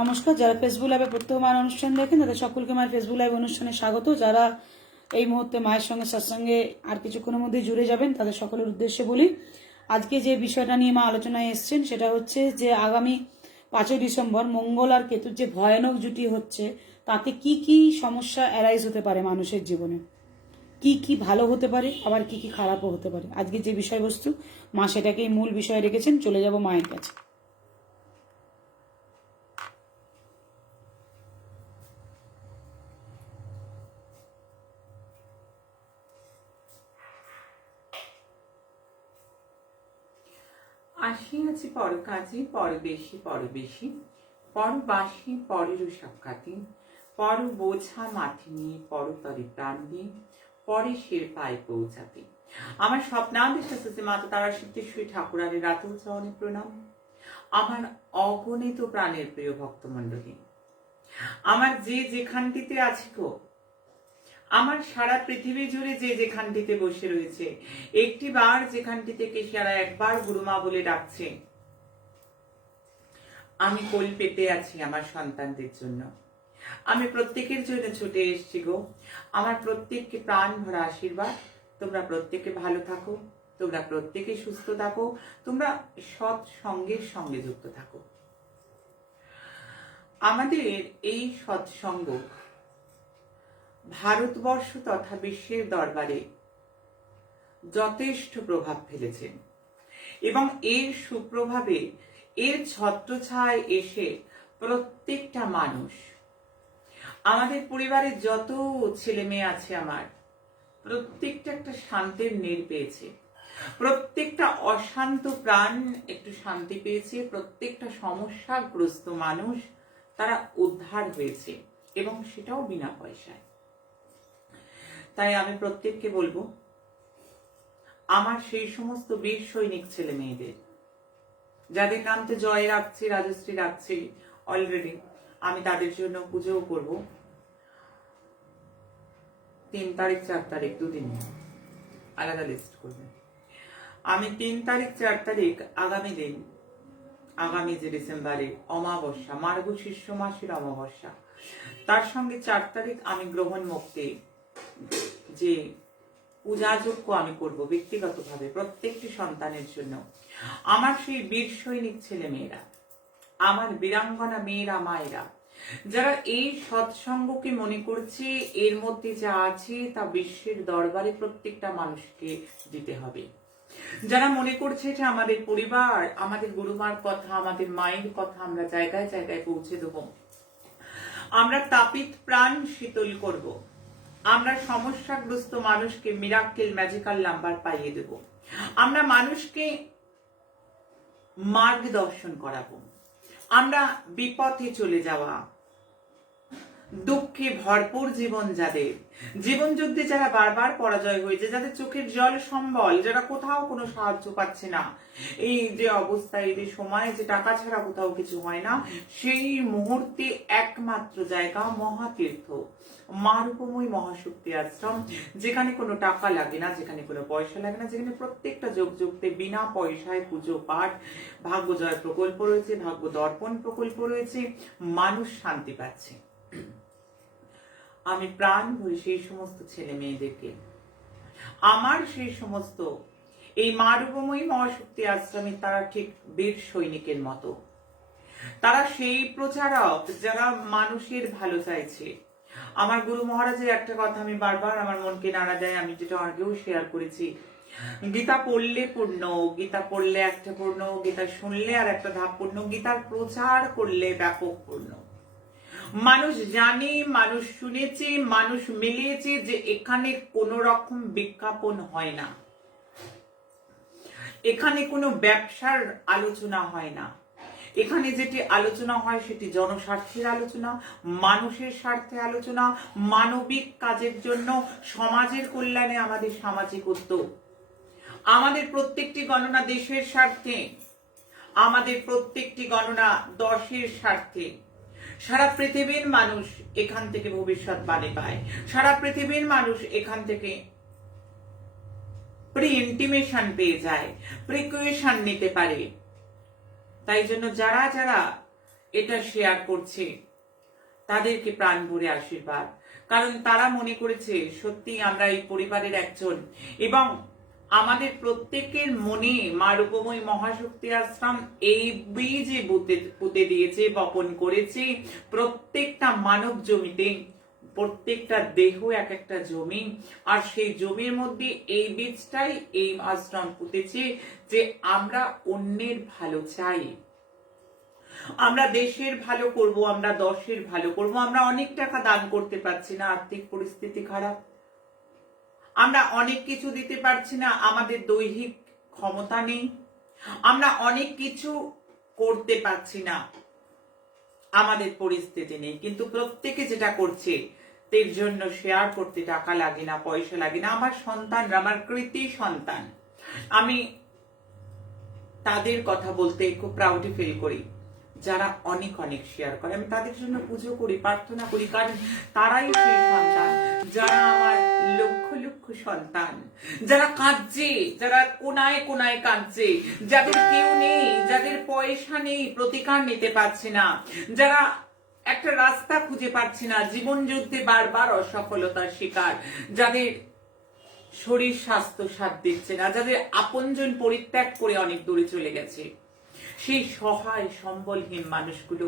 নমস্কার। যারা ফেসবুক লাইভে প্রত্যহ মায়ের অনুষ্ঠান দেখেন তাদের সকলকে মায়ের ফেসবুক লাইভ অনুষ্ঠানে স্বাগত। যারা এই মুহূর্তে মায়ের সঙ্গে সৎসঙ্গে আর কিছুক্ষণের মধ্যে জুড়ে যাবেন তাদের সকলের উদ্দেশ্যে বলি, আজকে যে বিষয়টা নিয়ে মা আলোচনায় এসছেন সেটা হচ্ছে যে আগামী 5ই ডিসেম্বর মঙ্গল আর কেতুর যে ভয়ানক জুটি হচ্ছে তাতে কি কি সমস্যা অ্যারাইজ হতে পারে মানুষের জীবনে, কি কি ভালো হতে পারে আবার কি কি খারাপও হতে পারে। আজকে যে বিষয়বস্তু মা সেটাকেই মূল বিষয় রেখেছেন। চলে যাব মায়ের কাছে। আসিয়াছি পর কাজে পর বেশি পরবাসী পরেরও সাক্ষাতে পর বোঝা মাথে নিয়ে পরতরে প্রাণ দিয়ে পরে সের পায়ে পৌঁছাতে। আমার স্বপ্নাদেশ আছে মাতা তারা সিদ্ধেশ্বরী ঠাকুরানের রাতুল চরণে প্রণাম। আমার অগণিত প্রাণের প্রিয় ভক্তমণ্ডলী, আমার যে যেখানটিতে আছে গো, আমার সারা পৃথিবী জুড়ে যে যেখানটিতে বসে রয়েছে, একটি বার যেখানটি থেকে সারা একবার গুরুমা বলে ডাকছে, আমি কোল পেতে আছি আমার সন্তানদের জন্য। আমি প্রত্যেকের জন্য ছুটে এসেছি গো। আমার প্রত্যেককে প্রাণ ভরা আশীর্বাদ। তোমরা প্রত্যেকে ভালো থাকো, তোমরা প্রত্যেকে সুস্থ থাকো, তোমরা সৎ সঙ্গের সঙ্গে যুক্ত থাকো। আমাদের এই সৎসঙ্গ ভারতবর্ষ তথা বিশ্বের দরবারে যথেষ্ট প্রভাব ফেলেছে এবং এর সুপ্রভাবে এর ছত্রছায় এসে প্রত্যেকটা মানুষ, আমাদের পরিবারের যত ছেলে মেয়ে আছে আমার, প্রত্যেকটা একটা শান্তির নীড় পেয়েছে। প্রত্যেকটা অশান্ত প্রাণ একটু শান্তি পেয়েছে। প্রত্যেকটা সমস্যাগ্রস্ত মানুষ তারা উদ্ধার হয়েছে এবং সেটাও বিনা পয়সায়। তাই আমি প্রত্যেককে বলবো, আমার সেই সমস্ত বীর সৈনিক ছেলে মেয়েদের যাদের নামতে জয় রাখছি, রাজশ্রী রাখছি অলরেডি, আমি তাদের জন্য পুজোও করব। 3 তারিখ 4 তারিখ দুদিন আলাদা লিস্ট করবেন। আমি 3 তারিখ 4 তারিখ আগামী দিন, আগামী যে ডিসেম্বরে অমাবস্যা, মার্গশীর্ষ মাসের অমাবস্যা, তার সঙ্গে 4 তারিখ আমি গ্রহণ মুক্তি যে পূজাযোগ্য আমি করব ব্যক্তিগতভাবে প্রত্যেকটি সন্তানের জন্য। আমার সেই বীর সৈনিক ছেলে মেয়েরা, আমার বীরাঙ্গনা মেয়েরা মায়েরা, যারা এই সৎসঙ্গকে মনে করছে এর মধ্যে যা আছে তা বিশ্বের দরবারে প্রত্যেকটা মানুষকে দিতে হবে, যারা মনে করছে যে আমাদের পরিবার, আমাদের গুরুমার কথা, আমাদের মায়ের কথা আমরা জায়গায় জায়গায় পৌঁছে দেব, আমরা তাপিত প্রাণ শীতল করব, আমরা সমস্যাগ্রস্ত মানুষকে মিরাক্কেল ম্যাজিক্যাল নাম্বার পাইয়ে দেব, আমরা মানুষকে মার্গদর্শন করাবো, আমরা বিপথে চলে যাওয়া, দুঃখে ভরপুর জীবন যাদের, জীবন যুদ্ধে যারা বারবার পরাজয় হয়েছে, যাদের চোখের জল সম্বল, যারা কোথাও কোনো সাহায্য পাচ্ছে না, এই যে অবস্থা, এই যে সময় যে টাকা ছাড়া কোথাও কিছু হয় না, সেই মুহূর্তে একমাত্র জায়গা মহাতীর্থ, মা রূপময়ী মহাশক্তি আশ্রম, যেখানে কোনো টাকা লাগে না, যেখানে কোনো পয়সা লাগে না, যেখানে প্রত্যেকটা যোগযুক্তে বিনা পয়সায় পুজো পাঠ, ভাগ্যজয় প্রকল্প রয়েছে, ভাগ্য দর্পণ প্রকল্প রয়েছে, মানুষ শান্তি পাচ্ছে। আমি প্রাণ ভরে সেই সমস্ত ছেলে মেয়েদেরকে, আমার সেই সমস্ত এই মা রূপময়ী মহাশক্তি আশ্রমে, তারা ঠিক বীর সৈনিকের মতো, তারা সেই প্রচারক যারা মানুষের ভালো চাইছে। আমার গুরু মহারাজের একটা কথা আমি বারবার আমার মনকে নাড়া দেয়, আমি যেটা আগেও শেয়ার করেছি, গীতা পড়লে পূর্ণ, গীতা পড়লে একটা পূর্ণ, গীতা শুনলে আর একটা ধাপ পূর্ণ, গীতার প্রচার করলে ব্যাপক পূর্ণ। মানুষ জানে, মানুষ শুনেছে, মানুষ মিলিয়েছে যে এখানে কোনো রকম বিজ্ঞাপন হয় না, এখানে কোনো ব্যবসার আলোচনা হয় না, এখানে যেটি আলোচনা হয় সেটি জনস্বার্থের আলোচনা, মানুষের স্বার্থে আলোচনা, মানবিক কাজের জন্য, সমাজের কল্যাণে আমাদের সামাজিক উদ্যোগ, আমাদের প্রত্যেকটি গণনা দেশের স্বার্থে, আমাদের প্রত্যেকটি গণনা দশের স্বার্থে। সারা পৃথিবীর মানুষ এখান থেকে ভবিষ্যৎবাণী পায়, সারা পৃথিবীর মানুষ এখান থেকে প্রি ইন্টিমেশন পেয়ে যায়, প্রিকুয়েশন নিতে পারে। তাই জন্য যারা যারা এটা শেয়ার করছে তাদেরকে প্রাণ ভরে আশীর্বাদ, কারণ তারা মনে করেছে সত্যি আমরা এই পরিবারের একজন, এবং আমাদের প্রত্যেকের মনে মা রূপময়ী মহাশক্তি আশ্রম এই বীজে পুঁতে দিয়েছে, বপন করেছে প্রত্যেকটা মানব জমিতে। প্রত্যেকটা দেহ এক একটা জমি, আর সেই জমির মধ্যে এই বীজটাই এই আশ্রম পুঁতেছে যে আমরা অন্যের ভালো চাই, আমরা দেশের ভালো করব, আমরা দশের ভালো করব। আমরা অনেক টাকা দান করতে পারছি না, আর্থিক পরিস্থিতি খারাপ, আমরা অনেক কিছু দিতে পারছি না, আমাদের দৈহিক ক্ষমতা নেই, আমরা অনেক কিছু করতে পারছি না, আমাদের পরিস্থিতি নেই, কিন্তু প্রত্যেকে যেটা করছে এর জন্য শেয়ার করতে টাকা লাগে না, পয়সা লাগে না। আমার সন্তানরা, আমার কৃতি সন্তান, আমি তাদের কথা বলতে খুব প্রাউডি ফিল করি, যারা অনেক অনেক শেয়ার করে। আমি তাদের জন্য পুজো করি, প্রার্থনা করি, কারণ তারাই সেই সন্তান যারা আমার লক্ষ লক্ষ সন্তান, যারা কাঁদছে, যারা কোনায় কোনায় কাঁদছে, যাদের কেউ নেই, যাদের পয়সা নেই, প্রতিকার নিতে পারছে না, যারা একটা রাস্তা খুঁজে পাচ্ছে না, জীবন যুদ্ধে বারবার অসফলতার শিকার, যাদের শরীর স্বাস্থ্য সাথ দিচ্ছে না, যাদের আপনজন পরিত্যাগ করে অনেক দূরে চলে গেছে, সেই সহায় সম্বলহীন মানুষগুলো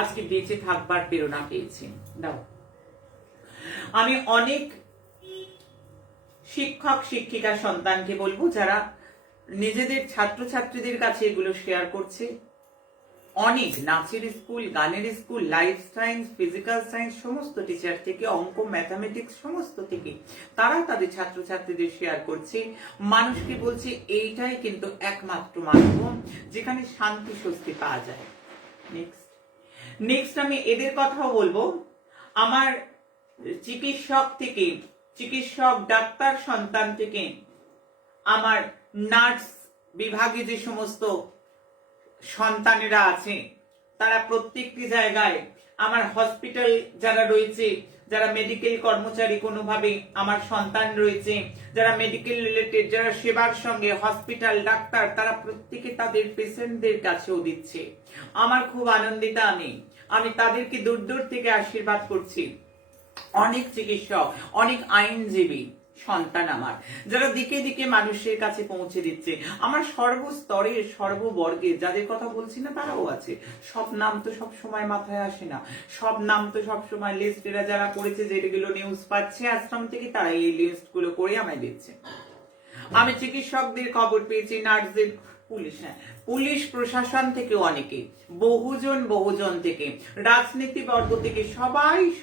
আজকে বেঁচে থাকবার প্রেরণা পেয়েছে। দাও, আমি অনেক শিক্ষক শিক্ষিকা সন্তানকে বলবো যারা নিজেদের ছাত্রছাত্রীদের কাছে এগুলো শেয়ার করছে, অনেক নাচের স্কুল, গানের school, life science, physical science, সমস্ত টিচার থেকে, অঙ্ক, ম্যাথামেটিক্স সমস্ত থেকে তারা তাদের ছাত্রছাত্রীদের শেয়ার করছে, মানুষকে বলছে এইটাই কিন্তু একমাত্র মাধ্যম যেখানে শান্তি স্বস্তি পাওয়া যায়। নেক্সট আমি এদের কথাও বলবো, আমার চিকিৎসক ডাক্তার সন্তান থেকে, আমার নার্স বিভাগে যে সমস্ত সন্তানেরা আছে তারা প্রত্যেকটি জায়গায়, আমার হসপিটাল যারা রয়েছে, যারা মেডিকেল কর্মচারী কোনোভাবে আমার সন্তান রয়েছে, যারা মেডিকেল রিলেটেড, যারা সেবার সঙ্গে হসপিটাল ডাক্তার, তারা প্রত্যেকে তাদের পেশেন্টদের কাছেও দিচ্ছে। আমার খুব আনন্দিত, আমি তাদেরকে দূর দূর থেকে আশীর্বাদ করছি। অনেক চিকিৎসক, অনেক আইনজীবী সন্তান আমার, যারা দিকে দিকে মানুষের কাছে পৌঁছে দিচ্ছে। আমার সর্বস্তরের সর্ববর্গের যাদের কথা বলছি না তারাও আছে। সব নাম তো সব সময় মাথায় আসে না, সব নাম তো সব সময় লিস্ট, এরা যারা করেছে, যেগুলো নিউজ পাচ্ছে আশ্রম থেকে, তারা এই লিস্ট গুলো করে আমায় দিচ্ছে। আমি চিকিৎসকদের খবর পেয়েছি, নার্সদের, পুলিশ প্রশাসন থেকে অনেকে, বহুজন থেকে, রাজনীতিবর্গ থেকে,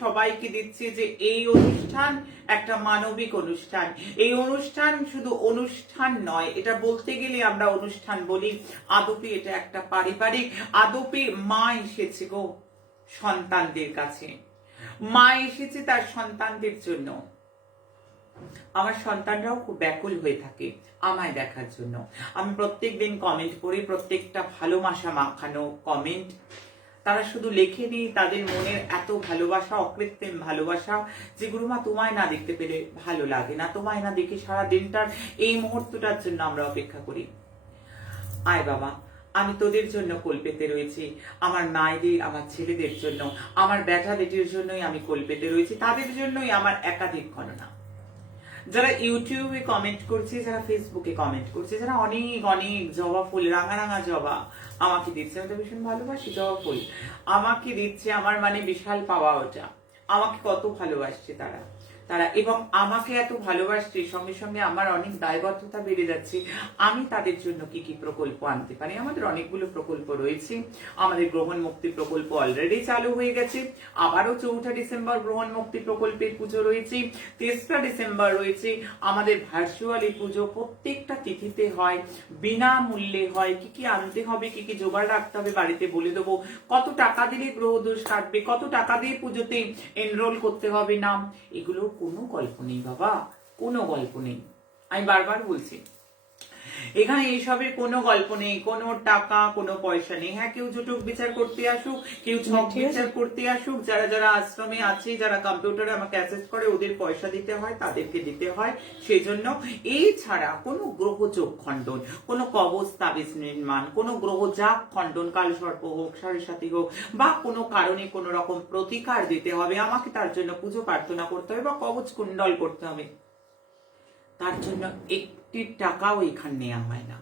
সবাইকে দিচ্ছে যে এই অনুষ্ঠান একটা মানবিক অনুষ্ঠান। এই অনুষ্ঠান শুধু অনুষ্ঠান নয়, এটা বলতে গেলে আমরা অনুষ্ঠান বলি, আদপে এটা একটা পারিবারিক, আদপে মা এসেছে গো সন্তানদের কাছে, মা এসেছে তার সন্তানদের জন্য। আমার সন্তানরাও খুব ব্যাকুল হয়ে থাকে আমায় দেখার জন্য। আমি প্রত্যেকদিন কমেন্ট করি, প্রত্যেকটা ভালোবাসা মাখানো কমেন্ট, তারা শুধু লেখেনি, তাদের মনের এত ভালোবাসা, অকৃত্রিম ভালোবাসা, যে গুরুমা তোমায় না দেখতে পেলে ভালো লাগে না, তোমায় না দেখে সারা দিনটার এই মুহূর্তটার জন্য আমরা অপেক্ষা করি। আয় বাবা, আমি তোদের জন্য কোল পেতে রয়েছি, আমার মায়েদের, আমার ছেলেদের জন্য, আমার বেটা বেটির জন্যই আমি কোল পেতে রয়েছি, তাদের জন্যই আমার একাধিক গণনা। যারা ইউটিউবে কমেন্ট করছে, যারা ফেসবুকে কমেন্ট করছে, যারা অনেক জবা ফুল, রাঙা জবা আমাকে দিচ্ছে, আমি তো ভীষণ ভালোবাসি জবা ফুল, আমাকে দিচ্ছে, আমার মানে বিশাল পাওয়া ওটা। আমাকে কত ভালোবাসছে তারা, এবং আমাকে এত ভালোবাসছে, সঙ্গে সঙ্গে আমার অনেক দায়বদ্ধতা বেড়ে যাচ্ছে। আমি তাদের জন্য কি কি প্রকল্প আনতে পারি? আমাদের অনেকগুলো প্রকল্প রয়েছে। আমাদের গ্রহণ মুক্তি প্রকল্প অলরেডি চালু হয়ে গেছে, আবারও 4 ডিসেম্বর গ্রহণ মুক্তি প্রকল্পের পুজো রয়েছে, 3 ডিসেম্বর রয়েছে আমাদের ভার্চুয়ালি পুজো। প্রত্যেকটা তিথিতে হয়, বিনামূল্যে হয়। কি কি আনতে হবে, কি কি জোগাড় রাখতে হবে বাড়িতে বলে দেবো, কত টাকা দিলে গ্রহ দোষ কাটবে, কত টাকা দিয়ে পুজোতে এনরোল করতে হবে নাম, এগুলো কোনো গল্প নেই বাবা, কোনো গল্প নেই। আমি বারবার বলছি, এখানে এইসবের কোনো গল্প নেই, কোনো টাকা কোনো পয়সা নেই। হ্যাঁ, কেউ জটক বিচার করতে আসুক, কেউ ছক বিচার করতে আসুক, যারা যারা আশ্রমে আছে, যারা কম্পিউটারে আমাকে অ্যাসেস করে, ওদের পয়সা দিতে হয়, তাদেরকে দিতে হয়। সেই জন্য এই ছাড়া কোনো গ্রহযোগ খণ্ডন, কোনো কবচ তাবিজ নির্মাণ, কোনো গ্রহজাগ খণ্ডন, কালসর্প হোক, সাড়ে হোক, বা কোনো কারণে কোনো রকম প্রতিকার দিতে হবে, আমাকে তার জন্য পুজো প্রার্থনা করতে হবে বা কবচ কুণ্ডল করতে হবে, তার জন্য একটি টাকাও এখানে নেওয়া হয় না।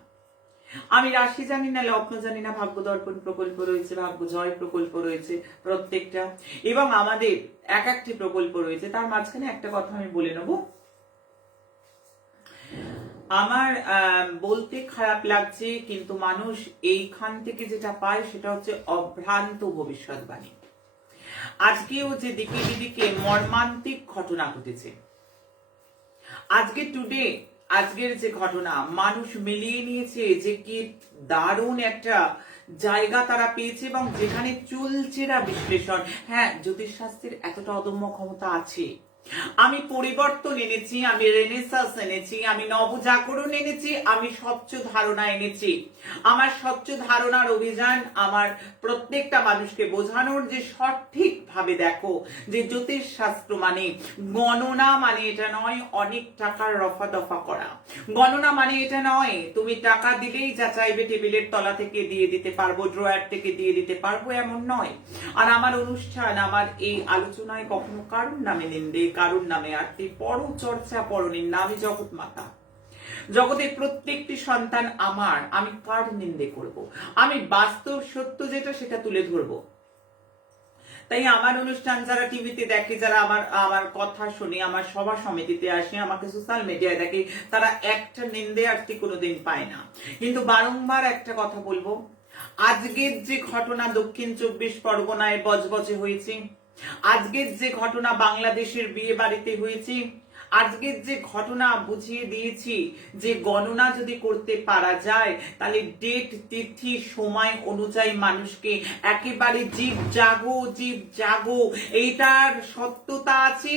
আমি রাশি জানি না, লগ্ন জানি না, ভাগ্য দর্পণ প্রকল্প রয়েছে, ভাগ্য জয় প্রকল্প রয়েছে প্রত্যেকটা, এবং আমাদের এক একটি প্রকল্প রয়েছে। তার মাঝখানে একটা কথা আমি বলে নেব, আমার বলতে খারাপ লাগছে, কিন্তু মানুষ এইখান থেকে যেটা পায় সেটা হচ্ছে অভ্রান্ত ভবিষ্যৎবাণী। আজকেও যে দিকে দিদিকে মর্মান্তিক ঘটনা ঘটেছে, আজকে টুডে, আজকের যে ঘটনা মানুষ মিলিয়ে নিয়েছে, যে কি দারুণ একটা জায়গা তারা পেয়েছে, এবং যেখানে চুলচেরা বিশ্লেষণ। হ্যাঁ, জ্যোতিষশাস্ত্রের এতটা অদম্য ক্ষমতা আছে। আমি পরিবর্তন এনেছি, আমি রেনেসাঁস এনেছি, আমি নবজাগরণ এনেছি, আমি স্বচ্ছ ধারণা এনেছি। আমার স্বচ্ছ ধারণার অভিযান আমার প্রত্যেকটা মানুষকে বোঝানোর, যে সঠিক ভাবে দেখো, যে জ্যোতিষ শাস্ত্র মানে গণনা মানে এটা নয় অনেক টাকার রফা দফা করা। গণনা মানে এটা নয় তুমি টাকা দিলেই যা চাইবে টেবিলের তলা থেকে দিয়ে দিতে পারবো, ড্রয়ার থেকে দিয়ে দিতে পারবো, এমন নয়। আর আমার অনুষ্ঠান, আমার এই আলোচনায় কখনো কারুর নামে নিন্দে, কারুর নামে আরতি, পরচর্চা, পরনিন্দা। আমি জগৎ মাতা, জগতের প্রত্যেকটি সন্তান আমার, আমি কার নিন্দে করব? আমি বাস্তব সত্য যেটা সেটা তুলে ধরবো। তাই আমার অনুষ্ঠান যারা টিভিতে দেখে, যারা আমার কথা শুনে, আমার সভা সমিতিতে আসে, আমাকে সোশ্যাল মিডিয়ায় দেখে, তারা একটা নিন্দে আরতি কোনোদিন পায় না। কিন্তু বারংবার একটা কথা বলবো, আজকের যে ঘটনা দক্ষিণ 24 পরগনায় বজবজে হয়েছে, আজকের যে ঘটনা বাংলাদেশের বিয়ে বাড়িতে হয়েছে, আজকের যে ঘটনা বুঝিয়ে দিয়েছি, যে গণনা যদি করতে পারা যায়, তাহলে ডেট, তিথি, সময় অনুযায়ী মানুষকে একেবারে জীব জাগো এইটার সত্যতা আছে।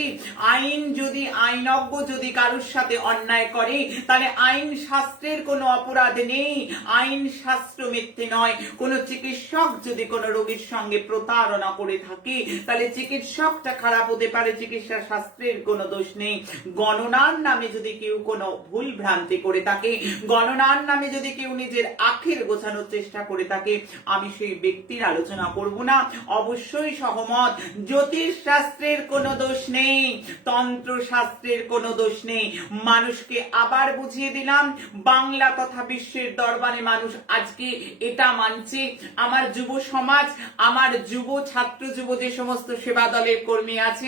আইন যদি, আইনজ্ঞ যদি কারোর সাথে অন্যায় করে, তাহলে আইন শাস্ত্রের কোনো অপরাধ নেই, আইন শাস্ত্র মিথ্যে নয়। কোনো চিকিৎসক যদি কোনো রোগীর সঙ্গে প্রতারণা করে থাকে, তাহলে চিকিৎসকটা খারাপ হতে পারে, চিকিৎসা শাস্ত্রের কোনো দোষ নেই। গণনার নামে যদি কেউ কোনো ভুল ভ্রান্তি করে থাকে, গণনার নামে যদি কেউ নিজের আখের গোছানোর চেষ্টা করে থাকে, আমি সেই ব্যক্তির আলোচনা করব না। অবশ্যই সহমত, জ্যোতিষ শাস্ত্রের কোনো দোষ নেই, তন্ত্র শাস্ত্রের কোনো দোষ নেই। মানুষকে আবার বুঝিয়ে দিলাম, বাংলা তথা বিশ্বের দরবারে মানুষ আজকে এটা মানছে। আমার যুব সমাজ, আমার যুব ছাত্র যুব যে সমস্ত সেবা দলের কর্মী আছে,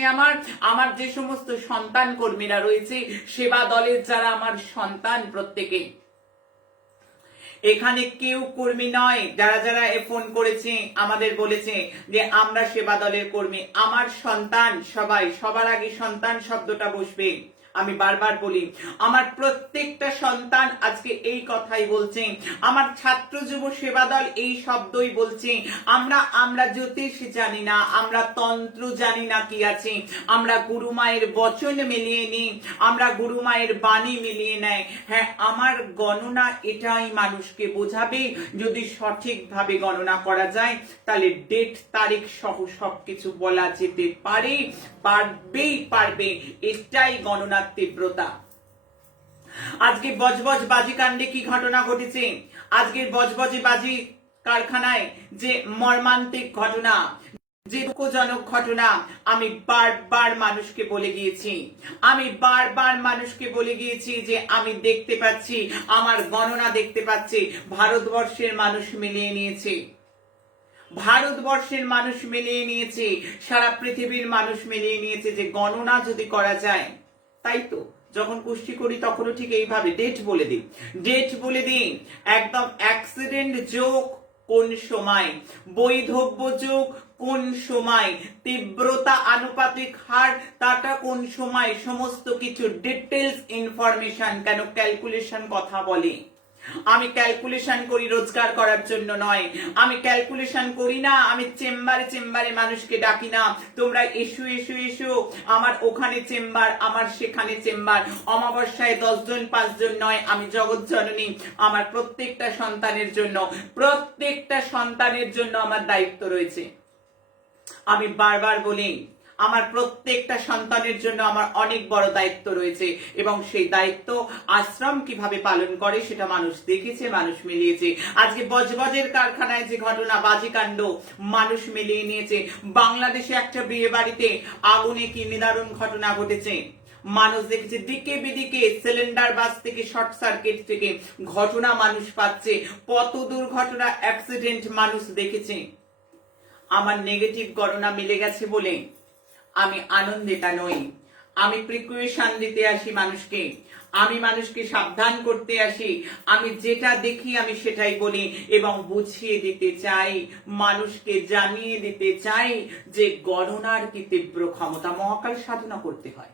আমার যে সমস্ত সন্তান কর্মীরা রয়েছে, সেবা দলের যারা আমার সন্তান, প্রত্যেকে, এখানে কেউ কর্মী নয়। যারা যারা ফোন করেছে আমাদের বলেছে যে আমরা সেবা দলের কর্মী, আমার সন্তান সবাই, সবার আগে সন্তান শব্দটা বসবে। আমি বারবার বলি, আমার প্রত্যেকটা সন্তান আজকে এই কথাই বলছে, আমার ছাত্র যুব সেবা দল এই শব্দই বলছে। আমরা জ্যোতিষ জানি না, আমরা তন্ত্র জানি না কি আছে, আমরা গুরু মায়ের বচন মিলিয়ে নিই, আমরা গুরু মায়ের বাণী মিলিয়ে নেয়। হ্যাঁ, আমার গণনা এটাই মানুষকে বোঝাবে। যদি সঠিকভাবে গণনা করা যায়, তাহলে ডেট, তারিখ সহ সবকিছু বলা যেতে পারে, পারবে। এটাই গণনার তীব্রতা। আজকে বজবজ বাজি কাণ্ডে কি ঘটনা ঘটেছে, আজকের বজবজে বাজি কারখানায় যে মর্মান্তিক ঘটনা, যে দুঃখজনক ঘটনা, আমি বারবার মানুষকে বলে গিয়েছি যে আমি দেখতে পাচ্ছি, আমার গণনা দেখতে পাচ্ছি। ভারতবর্ষের মানুষ মিলিয়ে নিয়েছে, সারা পৃথিবীর মানুষ মিলিয়ে নিয়েছে যে গণনা যদি করা যায়, তাই তো যখন কুষ্টি করি তখনও ঠিক এইভাবে ডেট বলে দিই, একদম অ্যাক্সিডেন্ট যোগ কোন সময়, বৈধব্য যোগ কোন সময়, তীব্রতা আনুপাতিক হার তাটা কোন সময়, সমস্ত কিছু ডিটেলস ইনফরমেশন। কেন ক্যালকুলেশন কথা বলে, আমি ক্যালকুলেশন করি রোজগার করার জন্য নয়, আমি ক্যালকুলেশন করি না, আমি চেম্বারে চেম্বারে মানুষকে ডাকি না, তোমরা এসো এসো এসো, আমার ওখানে চেম্বার, আমার সেখানে চেম্বার। অমাবস্যায় 10 জন 5 জন নয়, আমি জগৎ জননী, আমার প্রত্যেকটা সন্তানের জন্য আমার দায়িত্ব রয়েছে। আমি বারবার বলি, আমার প্রত্যেকটা সন্তানের জন্য আমার অনেক বড় দায়িত্ব রয়েছে, এবং সেই দায়িত্ব আশ্রম কিভাবে পালন করে সেটা মানুষ দেখেছে, মানুষ মিলিয়েছে। আজকে বজবজের কারখানায় যে ঘটনা, বাজিকাণ্ড মানুষ মিলিয়ে নিয়েছে। বাংলাদেশে একটা বিয়ে বাড়িতে আগুনে কি নিদারুণ ঘটনা ঘটেছে, মানুষ দেখেছে। দিকে বিদিকে সিলিন্ডার বাস থেকে, শর্ট সার্কিট থেকে ঘটনা মানুষ পাচ্ছে, কত দুর্ঘটনা, অ্যাক্সিডেন্ট মানুষ দেখেছে। আমার নেগেটিভ গণনা মিলে গেছে বলে আমি আনন্দিতা নই। আমি প্রিকুয়েশন দিতে আসি মানুষকে, আমি মানুষকে সাবধান করতে আসি। আমি যেটা দেখি আমি সেটাই বলি, এবং বুঝিয়ে দিতে চাই, মানুষকে জানিয়ে দিতে চাই যে গণনার কি তীব্র ক্ষমতা। মহাকাল সাধনা করতে হয়,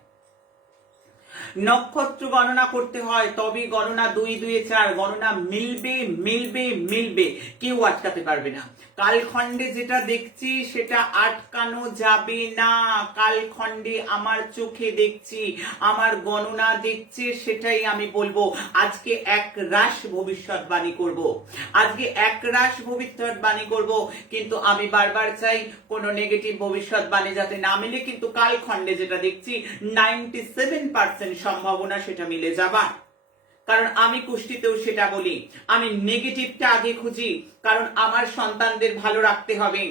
নক্ষত্র গণনা করতে হয়, তবে গণনা 2 2 4 গণনা মিলবে মিলবে মিলবে, কেউ আটকাতে পারবে না। কালখণ্ডে যেটা দেখছি সেটা আটকানো যাবে না। কালখণ্ডে আমার চোখে দেখছি, আমার গণনা দেখছে, সেটাই আমি বলবো। আজকে এক রাশ ভবিষ্যৎবাণী করব, কিন্তু আমি বারবার চাই কোনো নেগেটিভ ভবিষ্যৎবাণী যাতে না মিলে। কিন্তু কালখণ্ডে যেটা দেখছি 97% সম্ভাবনা সেটা মিলে যাবার। কারণ আমি কুষ্টিতেও সেটা বলি, আমি নেগেটিভটা আগে খুঁজি, কারণ আমার সন্তানদের ভালো রাখতে হবে,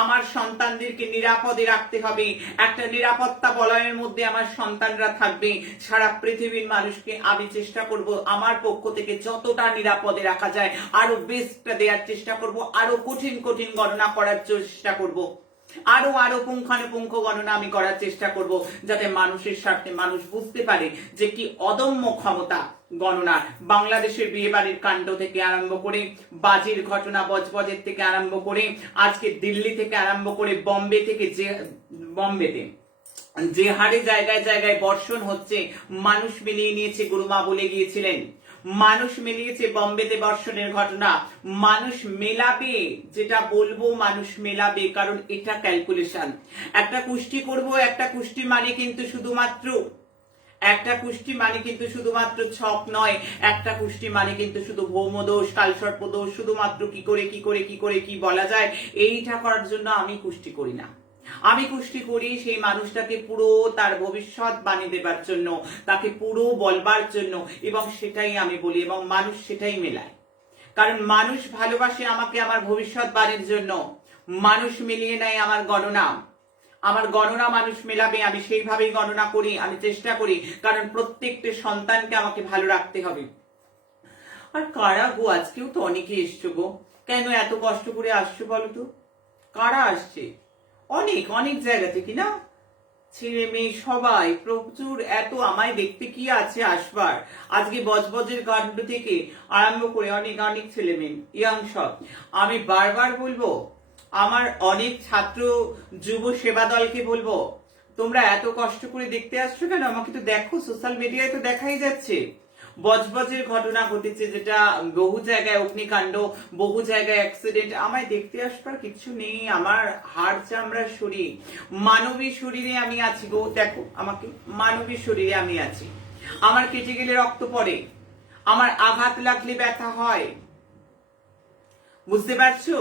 আমার সন্তানদেরকে নিরাপদে রাখতে হবে। একটা নিরাপত্তা বলয়ের মধ্যে আমার সন্তানরা থাকবে। সারা পৃথিবীর মানুষকে আমি চেষ্টা করব আমার পক্ষ থেকে যতটা নিরাপদে রাখা যায় আরো বেস্টটা দেওয়ার চেষ্টা করব, আরো কঠিন কঠিন গণনা করার চেষ্টা করব, আরো পুঙ্খানুপুঙ্খ গণনা আমি করার চেষ্টা করব, যাতে মানুষের স্বার্থে মানুষ বুঝতে পারে যে কি অদম্য ক্ষমতা গণনা। বাংলাদেশের বিয়ে বাড়ির কাণ্ড থেকে আরম্ভ করে, বাজির ঘটনা, বজবজের থেকে আরম্ভ করে, আজকে দিল্লি থেকে আরম্ভ করে, বম্বেতে যে হারে জায়গায় জায়গায় বর্ষণ হচ্ছে, মানুষ মিলিয়ে নিয়েছে। গুরুমা বলে গিয়েছিলেন, মানুষ মিলিয়েছে বম্বেতে বর্ষণের ঘটনা। মানুষ মেলাবে, যেটা বলবো মানুষ মেলাবে, কারণ এটা ক্যালকুলেশন। একটা কুষ্টি করব, একটা কুষ্টি মানে কিন্তু শুধুমাত্র ছক নয়, একটা কুষ্টি মানে কিন্তু শুধু ভৌমদোষ, কালসর্পদোষ, শুধুমাত্র কি বলা যায় এইটা করার জন্য আমি কুষ্টি করি না। আমি কুষ্টি করি সেই মানুষটাকে পুরো তার ভবিষ্যৎ বাণী দেবার জন্য, তাকে পুরো বলবার জন্য, এবং সেটাই আমি বলি, এবং মানুষ সেটাই মেলায়। কারণ মানুষ ভালোবাসে আমাকে আমার ভবিষ্যৎ বাণীর জন্য। মানুষ মিলিয়ে নেয় আমার গণনা মানুষ মেলাবে, আমি সেইভাবেই গণনা করি, আমি চেষ্টা করি, কারণ প্রত্যেকটা সন্তানকে আমাকে ভালো রাখতে হবে। আর কারা গো, আজকেও তো অনেকে এসছো গো, কেন এত কষ্ট করে আসছো বলো তো? কারা আসছে? অনেক অনেক জায়গা থেকে না, ছেলে মেয়ে সবাই প্রচুর। এত আমায় দেখতে কি আছে আসবার। আজকে বজবজের কাণ্ড থেকে আরম্ভ করে অনেক অনেক ছেলে মেয়ে, ইয়াং সব। আমি বারবার বলবো, আমার অনেক ছাত্র যুব সেবা দলকে বলবো, তোমরা এত কষ্ট করে দেখতে আসছো কেন? আমাকে তো দেখো, সোশ্যাল মিডিয়ায় তো দেখাই যাচ্ছে বজবজের ঘটনা ঘটেছে, যেটা বহু জায়গায় অগ্নিকাণ্ড, বহু জায়গায় অ্যাক্সিডেন্ট। আমায় দেখতে আসবার কিছু নেই, আমার হাড় চামড়ার শরীর, মানবী শরীরে আমি আছি গো। দেখো আমাকে, মানবী শরীরে আমি আছি। আমার কেটে গেলে রক্ত পড়ে, আমার আঘাত লাগলে ব্যথা হয়, বুঝতে পারছো?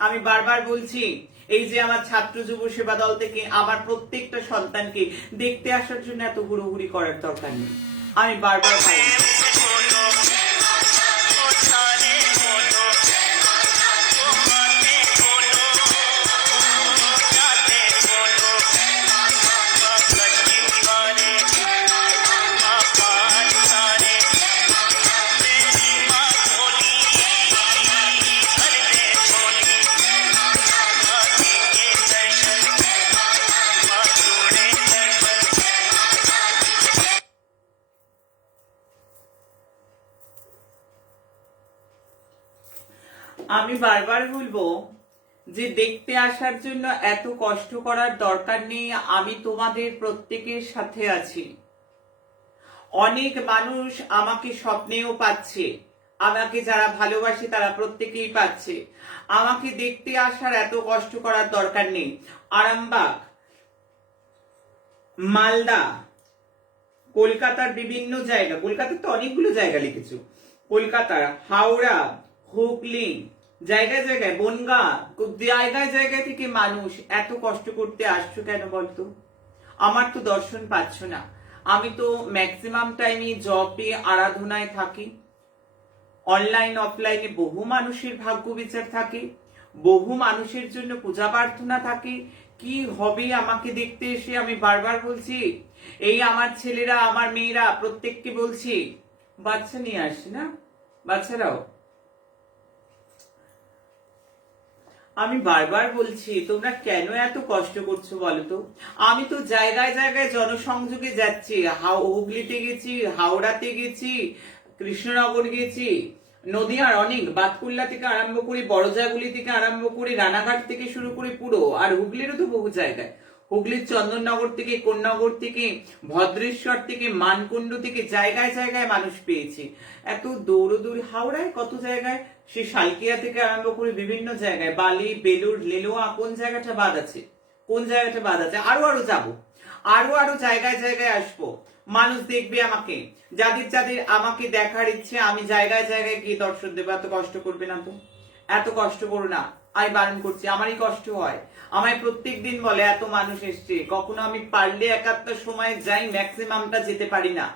আমি বারবার বলছি, এই যে আমার ছাত্র যুব সেবা দল থেকে আমার প্রত্যেকটা সন্তানকে দেখতে আসার জন্য এত হুড়োহুড়ি করার দরকার নেই। আমি বারবার বলবো যে দেখতে আসার জন্য এত কষ্ট করার দরকার নেই। আমি তোমাদের প্রত্যেকের সাথে আছি। অনেক মানুষ আমাকে স্বপ্নেও পাচ্ছে, আমাকে যারা ভালোবাসে তারা প্রত্যেকেই পাচ্ছে। আমাকে দেখতে আসার এত কষ্ট করার দরকার নেই। আরামবাগ, মালদা, কলকাতার বিভিন্ন জায়গা, কলকাতার তো অনেকগুলো জায়গা লিখেছো, কলকাতার হাওড়া, হুগলি, জায়গায় জায়গায় বনগাঁ, জায়গায় জায়গায় থেকে মানুষ এত কষ্ট করতে আসছো কেন বলতো? আমার তো দর্শন পাচ্ছ না। আমি তো ম্যাক্সিমাম টাইমই জবে আরাধনায় থাকি। অনলাইন অফলাইনে বহু মানুষের ভাগ্য বিচার থাকে, বহু মানুষের জন্য পূজা প্রার্থনা থাকে। কি হবে আমাকে দেখতে এসে? আমি বারবার বলছি, এই আমার ছেলেরা, আমার মেয়েরা প্রত্যেককে বলছি, বাচ্চা নিয়ে আসি না, বাচ্চারাও, আমি বারবার বলছি তোমরা কেন এত কষ্ট করছো বলো তো? আমি তো জায়গায় জায়গায় জনসংযোগে যাচ্ছি, হুগলিতে গেছি, হাওড়াতে গেছি, কৃষ্ণনগর গেছি, নদিয়ার অনেক, বাতকুল্লা থেকে আরম্ভ করে বড়জাগুলি থেকে আরম্ভ করে রানাঘাট থেকে শুরু করে পুরো, আর হুগলিরও তো বহু জায়গায়, হুগলির চন্দননগর থেকে, কোন্নগর থেকে, ভদ্রেশ্বর থেকে, মানকুণ্ড থেকে, জায়গায় জায়গায় মানুষ পেয়েছি। এত দৌড়দৌড়ি, হাওড়ায় কত জায়গায়, সে শালকিয়া থেকে আরম্ভ করে বিভিন্ন জায়গায়, বালি, বেলুর, লেলোয়া, কোন জায়গাটা বাদ আছে, কোন জায়গাটা বাদ আছে, আরো আরো যাবো, আরো আরো জায়গায় জায়গায় আসবো। মানুষ দেখবে আমাকে, যাদের যাদের আমাকে দেখার ইচ্ছে, আমি জায়গায় জায়গায় গিয়ে দর্শন দেবো। এত কষ্ট করবে না তো, এত কষ্ট করো না, আমি বারণ করছি। আমারই কষ্ট হয়, আমায় প্রত্যেক দিন বলে এত মানুষ এসছে, কখনো আমি পারলে একাত্তর সময় যাই, ম্যাক্সিমামটা যেতে পারি না,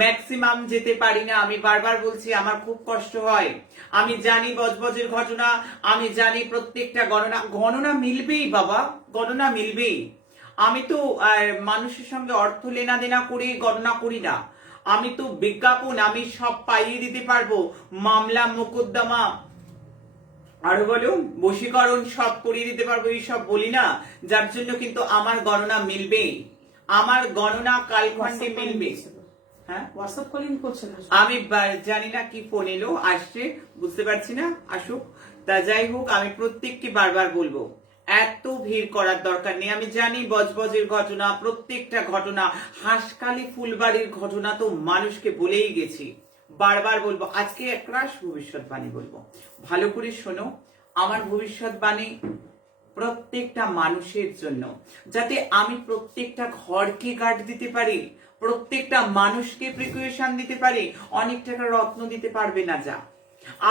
ম্যাক্সিমাম যেতে পারি না। আমি বারবার বলছি আমার খুব কষ্ট হয়। আমি জানি বজবজের ঘটনা, আমি জানি প্রত্যেকটা গণনা, গণনা মিলবেই বাবা, গণনা মিলবেই। আমি তো মানুষের সঙ্গে অর্থ লেনা দেনা করে গণনা করি না। আমি তো বিজ্ঞাপন আমি সব পাইয়ে দিতে পারবো, মামলা মোকদ্দমা আরো বলো বশীকরণ সব করিয়ে দিতে পারবো, এইসব বলি না। যার জন্য কিন্তু আমার গণনা মিলবেই, আমার গণনা কালখণ্ডে মিলবে। হ্যাঁ, হোয়াটসঅ্যাপ কলিং করছে না, আমি জানি না কি ফোন এলো, আসছে, বুঝতে পারছি না, আসুক। তা যাই হোক, আমি প্রত্যেককে বারবার বলবো এত ভিড় করার দরকার নেই। আমি জানি বজবজের ঘটনা, প্রত্যেকটা ঘটনা, হাঁসকালি ফুলবাড়ির ঘটনা তো মানুষকে বলেই গেছি, বারবার বলবো। আজকে একরাশ ভবিষ্যৎবাণী বলবো, ভালো করে শোনো। আমার ভবিষ্যৎবাণী প্রত্যেকটা মানুষের জন্য, যাতে আমি প্রত্যেকটা ঘরকে গার্ড দিতে পারি, প্রত্যেকটা মানুষকে প্রিকশন দিতে পারি। অনেক টাকা রত্ন দিতে পারবে না, যা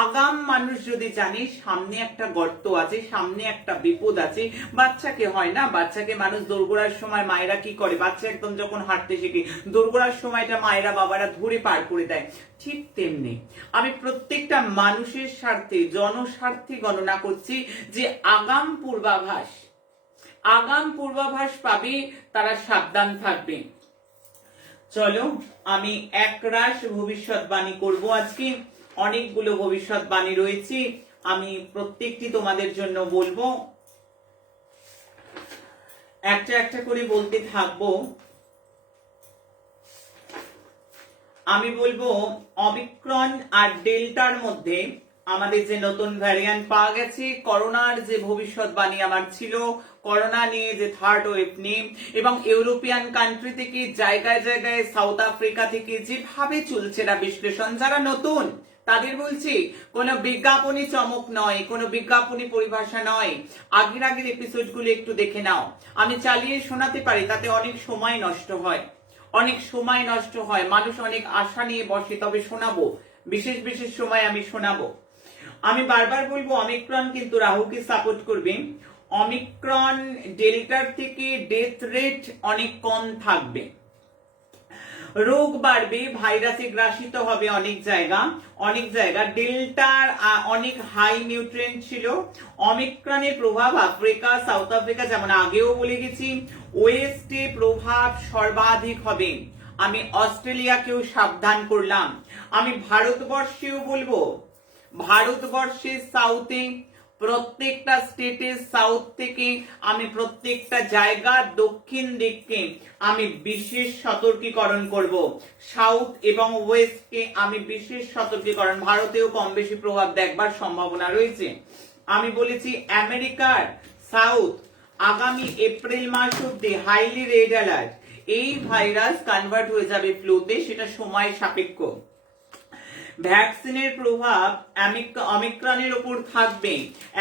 আগাম মানুষ যদি জানে সামনে একটা গর্ত আছে, সামনে একটা বিপদ আছে। বাচ্চাকে হয় না, বাচ্চাকে মানুষ দোরগোড়ার সময় মায়েরা কি করে, বাচ্চা একদম যখন হাঁটতে শিখে দোরগোড়ার সময়টা মায়েরা বাবারা ধরে পার করে দেয়, ঠিক তেমনি আমি প্রত্যেকটা মানুষের স্বার্থে, জনস্বার্থে গণনা করছি যে আগাম পূর্বাভাস, আগাম পূর্বাভাস পাবে, তারা সাবধান থাকবে। চলো আমি একরাশ ভবিষ্যৎবাণী করব আজকে, অনেকগুলো ভবিষ্যৎবাণী রয়েছে, আমি প্রত্যেকটি তোমাদের জন্য বলবো, একটা একটা করে বলতে থাকবো। আমি বলবো অমিক্রন আর ডেল্টার মধ্যে আমাদের যে নতুন ভ্যারিয়েন্ট পাওয়া গেছে, করোনার যে ভবিষ্যৎবাণী আমার ছিল, করোনা নিয়ে যে থার্ড ওয়েভ নিয়ে, এবং ইউরোপিয়ান কান্ট্রি থেকে, জায়গায় জায়গায়, সাউথ আফ্রিকা থেকে যেভাবে চলছে না বিশ্লেষণ, যারা নতুন তাদের বলছি কোনো বিজ্ঞাপনী চমক নয়, কোনো বিজ্ঞাপনী পরিভাষা নয়। আগের আগের এপিসোড গুলো একটু দেখে নাও, আমি চালিয়ে শোনাতে পারি, তাতে অনেক সময় নষ্ট হয়, অনেক সময় নষ্ট হয়, মানুষ অনেক আশা নিয়ে বসে, তবে শোনাবো, বিশেষ বিশেষ সময় আমি শোনাবো। আমি বারবার বলবো অমিক্রন কিন্তু রাহুকে সাপোর্ট করবে। অমিক্রন ডেল্টার থেকে ডেথ রেট অনেক কম থাকবে, রোগ বাড়বে, ভাইরাসে গ্রাসিত হবে অনেক জায়গা, অনেক জায়গা। ডেল্টার অনেক হাই নিউট্রিয়েন্ট ছিল। অমিক্রনের প্রভাব আফ্রিকা, সাউথ আফ্রিকা, যেমন আগেও বলে গেছি, ওয়েস্টে প্রভাব সর্বাধিক হবে। আমি অস্ট্রেলিয়াকেও সাবধান করলাম। আমি ভারতবর্ষেও বলবো, ভারতবর্ষের সাউথে প্রত্যেকটা স্টেটে, সাউথ থেকে আমি প্রত্যেকটা জায়গা, দক্ষিণ দিককে আমি বিশেষ সতর্কীকরণ করব। সাউথ এবং ওয়েস্টকে আমি বিশেষ সতর্কীকরণ, ভারতেও কম বেশি প্রভাব দেখবার সম্ভাবনা রয়েছে। আমি বলেছি আমেরিকার সাউথ আগামী এপ্রিল মাস অব্দি হাইলি রেড অ্যালার্ট। এই ভাইরাস কনভার্ট হয়ে যাবে ফ্লুতে, সেটা সময় সাপেক্ষ। ভ্যাকসিনের প্রভাব অমিক্রনের উপর থাকবে,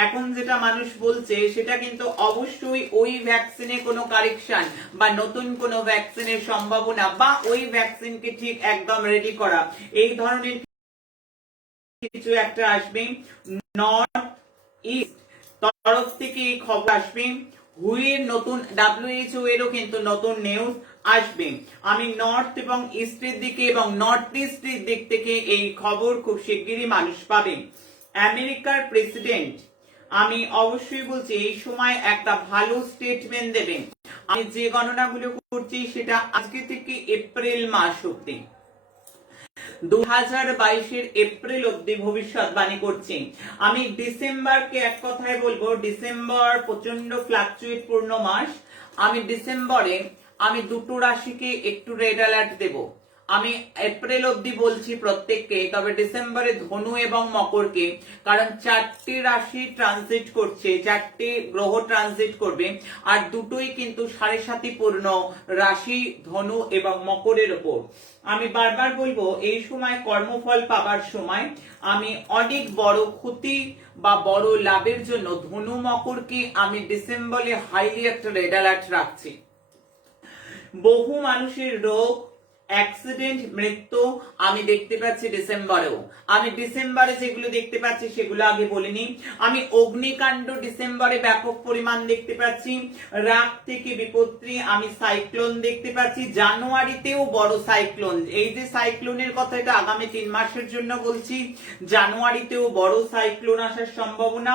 এখন যেটা মানুষ বলছে সেটা কিন্তু অবশ্যই ওই ভ্যাকসিনে কোনো কারেকশন বা নতুন কোনো ভ্যাকসিনের সম্ভাবনা বা ওই ভ্যাকসিনকে ঠিক একদম রেডি করা, এই ধরনের কিছু একটা আসবে। নর্থ ইস্ট তরফ থেকে এই খবর আসবে, হুইয়ের নতুন WHO এরও কিন্তু নতুন নিউজ আসবে। আমি নর্থ এবং ইস্টের দিকে এবং নর্থ ইস্টের দিক থেকে এই খবর খুব শিগগিরই মানুষ পাবে। আমেরিকার প্রেসিডেন্ট আমি অবশ্যই বলছি এই সময় একটা ভালো স্টেটমেন্ট দেবেন। আমি যে গণনাগুলো করছি সেটা আজকে থেকে এপ্রিল মাস অব্দি, 2022 এপ্রিল অব্দি ভবিষ্যৎবাণী করছি। আমি ডিসেম্বরকে এক কথায় বলবো, ডিসেম্বর প্রচন্ড ফ্লাকচুয়েট পূর্ণ মাস। আমি ডিসেম্বরে আমি দুটো রাশিকে একটু রেড অ্যালার্ট দেব। আমি এপ্রিল অব্দি বলছি প্রত্যেককে, তবে ডিসেম্বরে ধনু এবং মকরকে, কারণ 4টি রাশি ট্রানজিট করছে, 4টি গ্রহ ট্রানজিট করবে, আর দুটোই কিন্তু 7.5 পূর্ণ রাশি ধনু এবং মকরের উপর। আমি বারবার বলবো এই সময় কর্মফল পাবার সময়। আমি অনেক বড় ক্ষতি বা বড় লাভের জন্য ধনু মকরকে আমি ডিসেম্বরে হাইলি একটা রেড অ্যালার্ট রাখছি। বহু মানুষের রোগ, অ্যাক্সিডেন্ট, মৃত্যু আমি দেখতে পাচ্ছি ডিসেম্বরেও। আমি ডিসেম্বরে যেগুলো দেখতে পাচ্ছি সেগুলো আগে বলিনি। আমি অগ্নিকাণ্ড ডিসেম্বরে ব্যাপক পরিমাণ দেখতে পাচ্ছি, রাগ থেকে বিপত্তি, আমি সাইক্লোন দেখতে পাচ্ছি, জানুয়ারিতেও বড় সাইক্লোন। এই যে সাইক্লোনের কথা, এটা আগামী 3 মাসের জন্য বলছি, জানুয়ারিতেও বড় সাইক্লোন আসার সম্ভাবনা।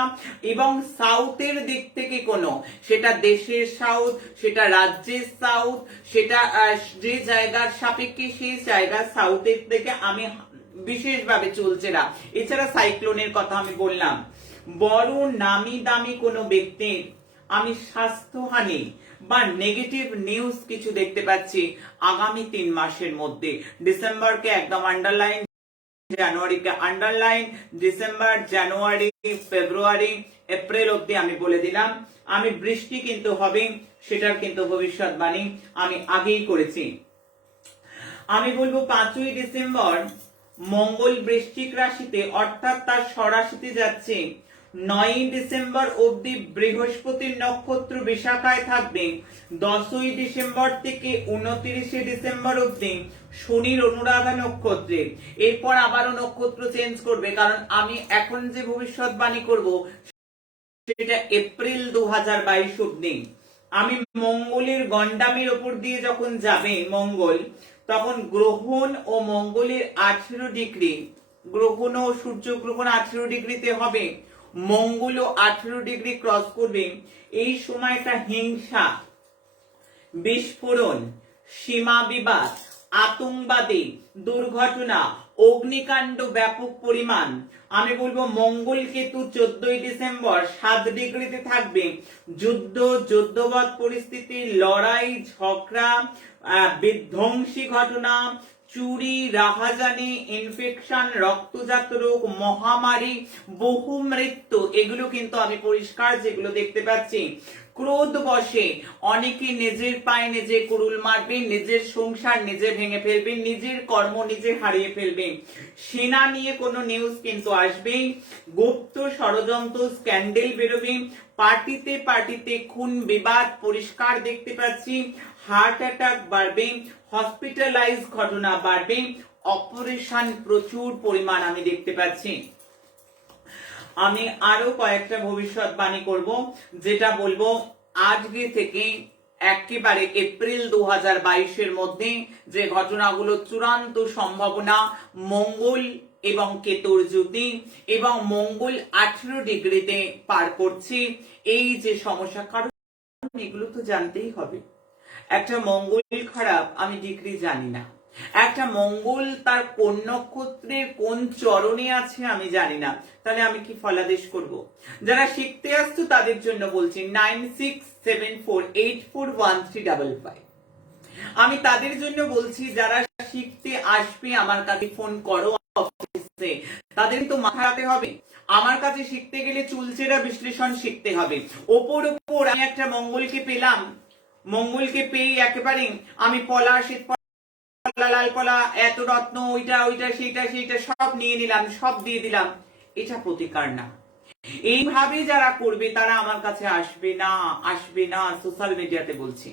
এবং সাউথের দিক থেকে কোনো, সেটা দেশের সাউথ, সেটা রাজ্যের সাউথ, সেটা যে জায়গার সাপেক্ষে সেই জায়গা সাউথের থেকে আমি বিশেষভাবে চলছে না। এছাড়া সাইক্লোনের কথা আমি বললাম। বড় নামি দামি কোনো ব্যক্তির আমি স্বাস্থ্যহানি বা নেগেটিভ নিউজ কিছু দেখতে পাচ্ছি আগামী 3 মাসের মধ্যে। ডিসেম্বরকে একদম আন্ডারলাইন, জানুয়ারিকে আন্ডারলাইন, ডিসেম্বর, জানুয়ারি, ফেব্রুয়ারি, এপ্রিল অব্দি আমি বলে দিলাম। আমি বৃষ্টি কিন্তু হবে, সেটার কিন্তু ভবিষ্যৎবাণী আমি আগেই করেছি। আমি বলবো 5ই ডিসেম্বর মঙ্গল বৃশ্চিক রাশিতে অর্থাৎ তার স্বরাশিতে যাচ্ছে। 9ই ডিসেম্বর অবধি বৃহস্পতির নক্ষত্র বিশাখায় থাকবে। 10ই ডিসেম্বর থেকে 29শে ডিসেম্বর অবধি শনির অনুরাধা নক্ষত্রে। এরপর আবারও নক্ষত্র চেঞ্জ করবে, কারণ আমি এখন যে ভবিষ্যৎবাণী করব সেটা এপ্রিল 2022 অবধি। আমি মঙ্গলের গন্ডামের উপর দিয়ে যখন যাবে মঙ্গল, তখন গ্রহণ ও মঙ্গলের 18 ডিগ্রি, গ্রহণ ও সূর্যগ্রহণ 18 ডিগ্রিতে হবে, মঙ্গলও 18 ডিগ্রি ক্রস করবে। এই সময়টা হিংসা, বিস্ফোরণ, সীমা বিবাদ, আতঙ্কবাদী, দুর্ঘটনা, অগ্নিকাণ্ড ব্যাপক পরিমাণ। আমি বলবো মঙ্গল কেতু 14ই ডিসেম্বর 7 ডিগ্রিতে থাকবে। যুদ্ধ, যুদ্ধবৎ পরিস্থিতি, লড়াই, ঝগড়া, বিধ্বংসী ঘটনা, চুরি, রাহাজানি, ইনফেকশন, রক্তজাত রোগ, মহামারী, বহু মৃত্যু, এগুলো কিন্তু আমি পরিষ্কার যেগুলো দেখতে পাচ্ছি। ক্রোধ বশে অনেকে নিজের পায়ে নিজে কুড়ুল মারবে, নিজের সংসার নিজে ভেঙে ফেলবে, নিজের কর্ম নিজে হারিয়ে ফেলবে। সেনা নিয়ে কোনো নিউজ কিন্তু আসবে, গুপ্ত ষড়যন্ত্র, স্ক্যান্ডেল বেরোবে, পার্টিতে পার্টিতে খুন বিবাদ পরিষ্কার দেখতে পাচ্ছি। হার্ট অ্যাটাক বাড়বে, হসপিটালাইজ ঘটনা বাড়বে, অপারেশন প্রচুর পরিমাণ আমি দেখতে পাচ্ছি। আমি আরো কয়েকটা ভবিষ্যৎবাণী করব, যেটা বলবো আজকে থেকে একেবারে এপ্রিল 2022 মধ্যে যে ঘটনাগুলো চূড়ান্ত সম্ভাবনা, মঙ্গল এবং কেতুর যুতি এবং মঙ্গল 18 ডিগ্রিতে পার করছে, এই যে সমস্যা, কারণ এগুলো তো জানতেই হবে। একটা মঙ্গল খারাপ আমি ডিগ্রি জানি না, একটা মঙ্গল তার কোন নক্ষত্রের কোন চরণে আছে আমি জানি না, তাহলে আমি কি ফলাদেশ করব? যারা শিখতে আসছো তাদের জন্য বলছি 9674841355। আমি তাদের জন্য বলছি যারা শিখতে আসবে আমার কাছে ফোন করো অফিসে, তাদের তো মাথা রাখতে হবে। আমার কাছে শিখতে গেলে চুলচেরা বিশ্লেষণ শিখতে হবে। ওপর ওপর আমি একটা মঙ্গলকে পেলাম, মঙ্গলকে পেয়ে একেবারে আমি পলাশ পলা লাল পলা এত রত্ন ওইটা ওইটা সেইটা সেইটা সব নিয়ে নিলাম, সব দিয়ে দিলাম, এটা প্রতিকার না। এইভাবে যারা করবে তারা আমার কাছে আসবে না, আসবে না, সোশ্যাল মিডিয়াতে বলছি।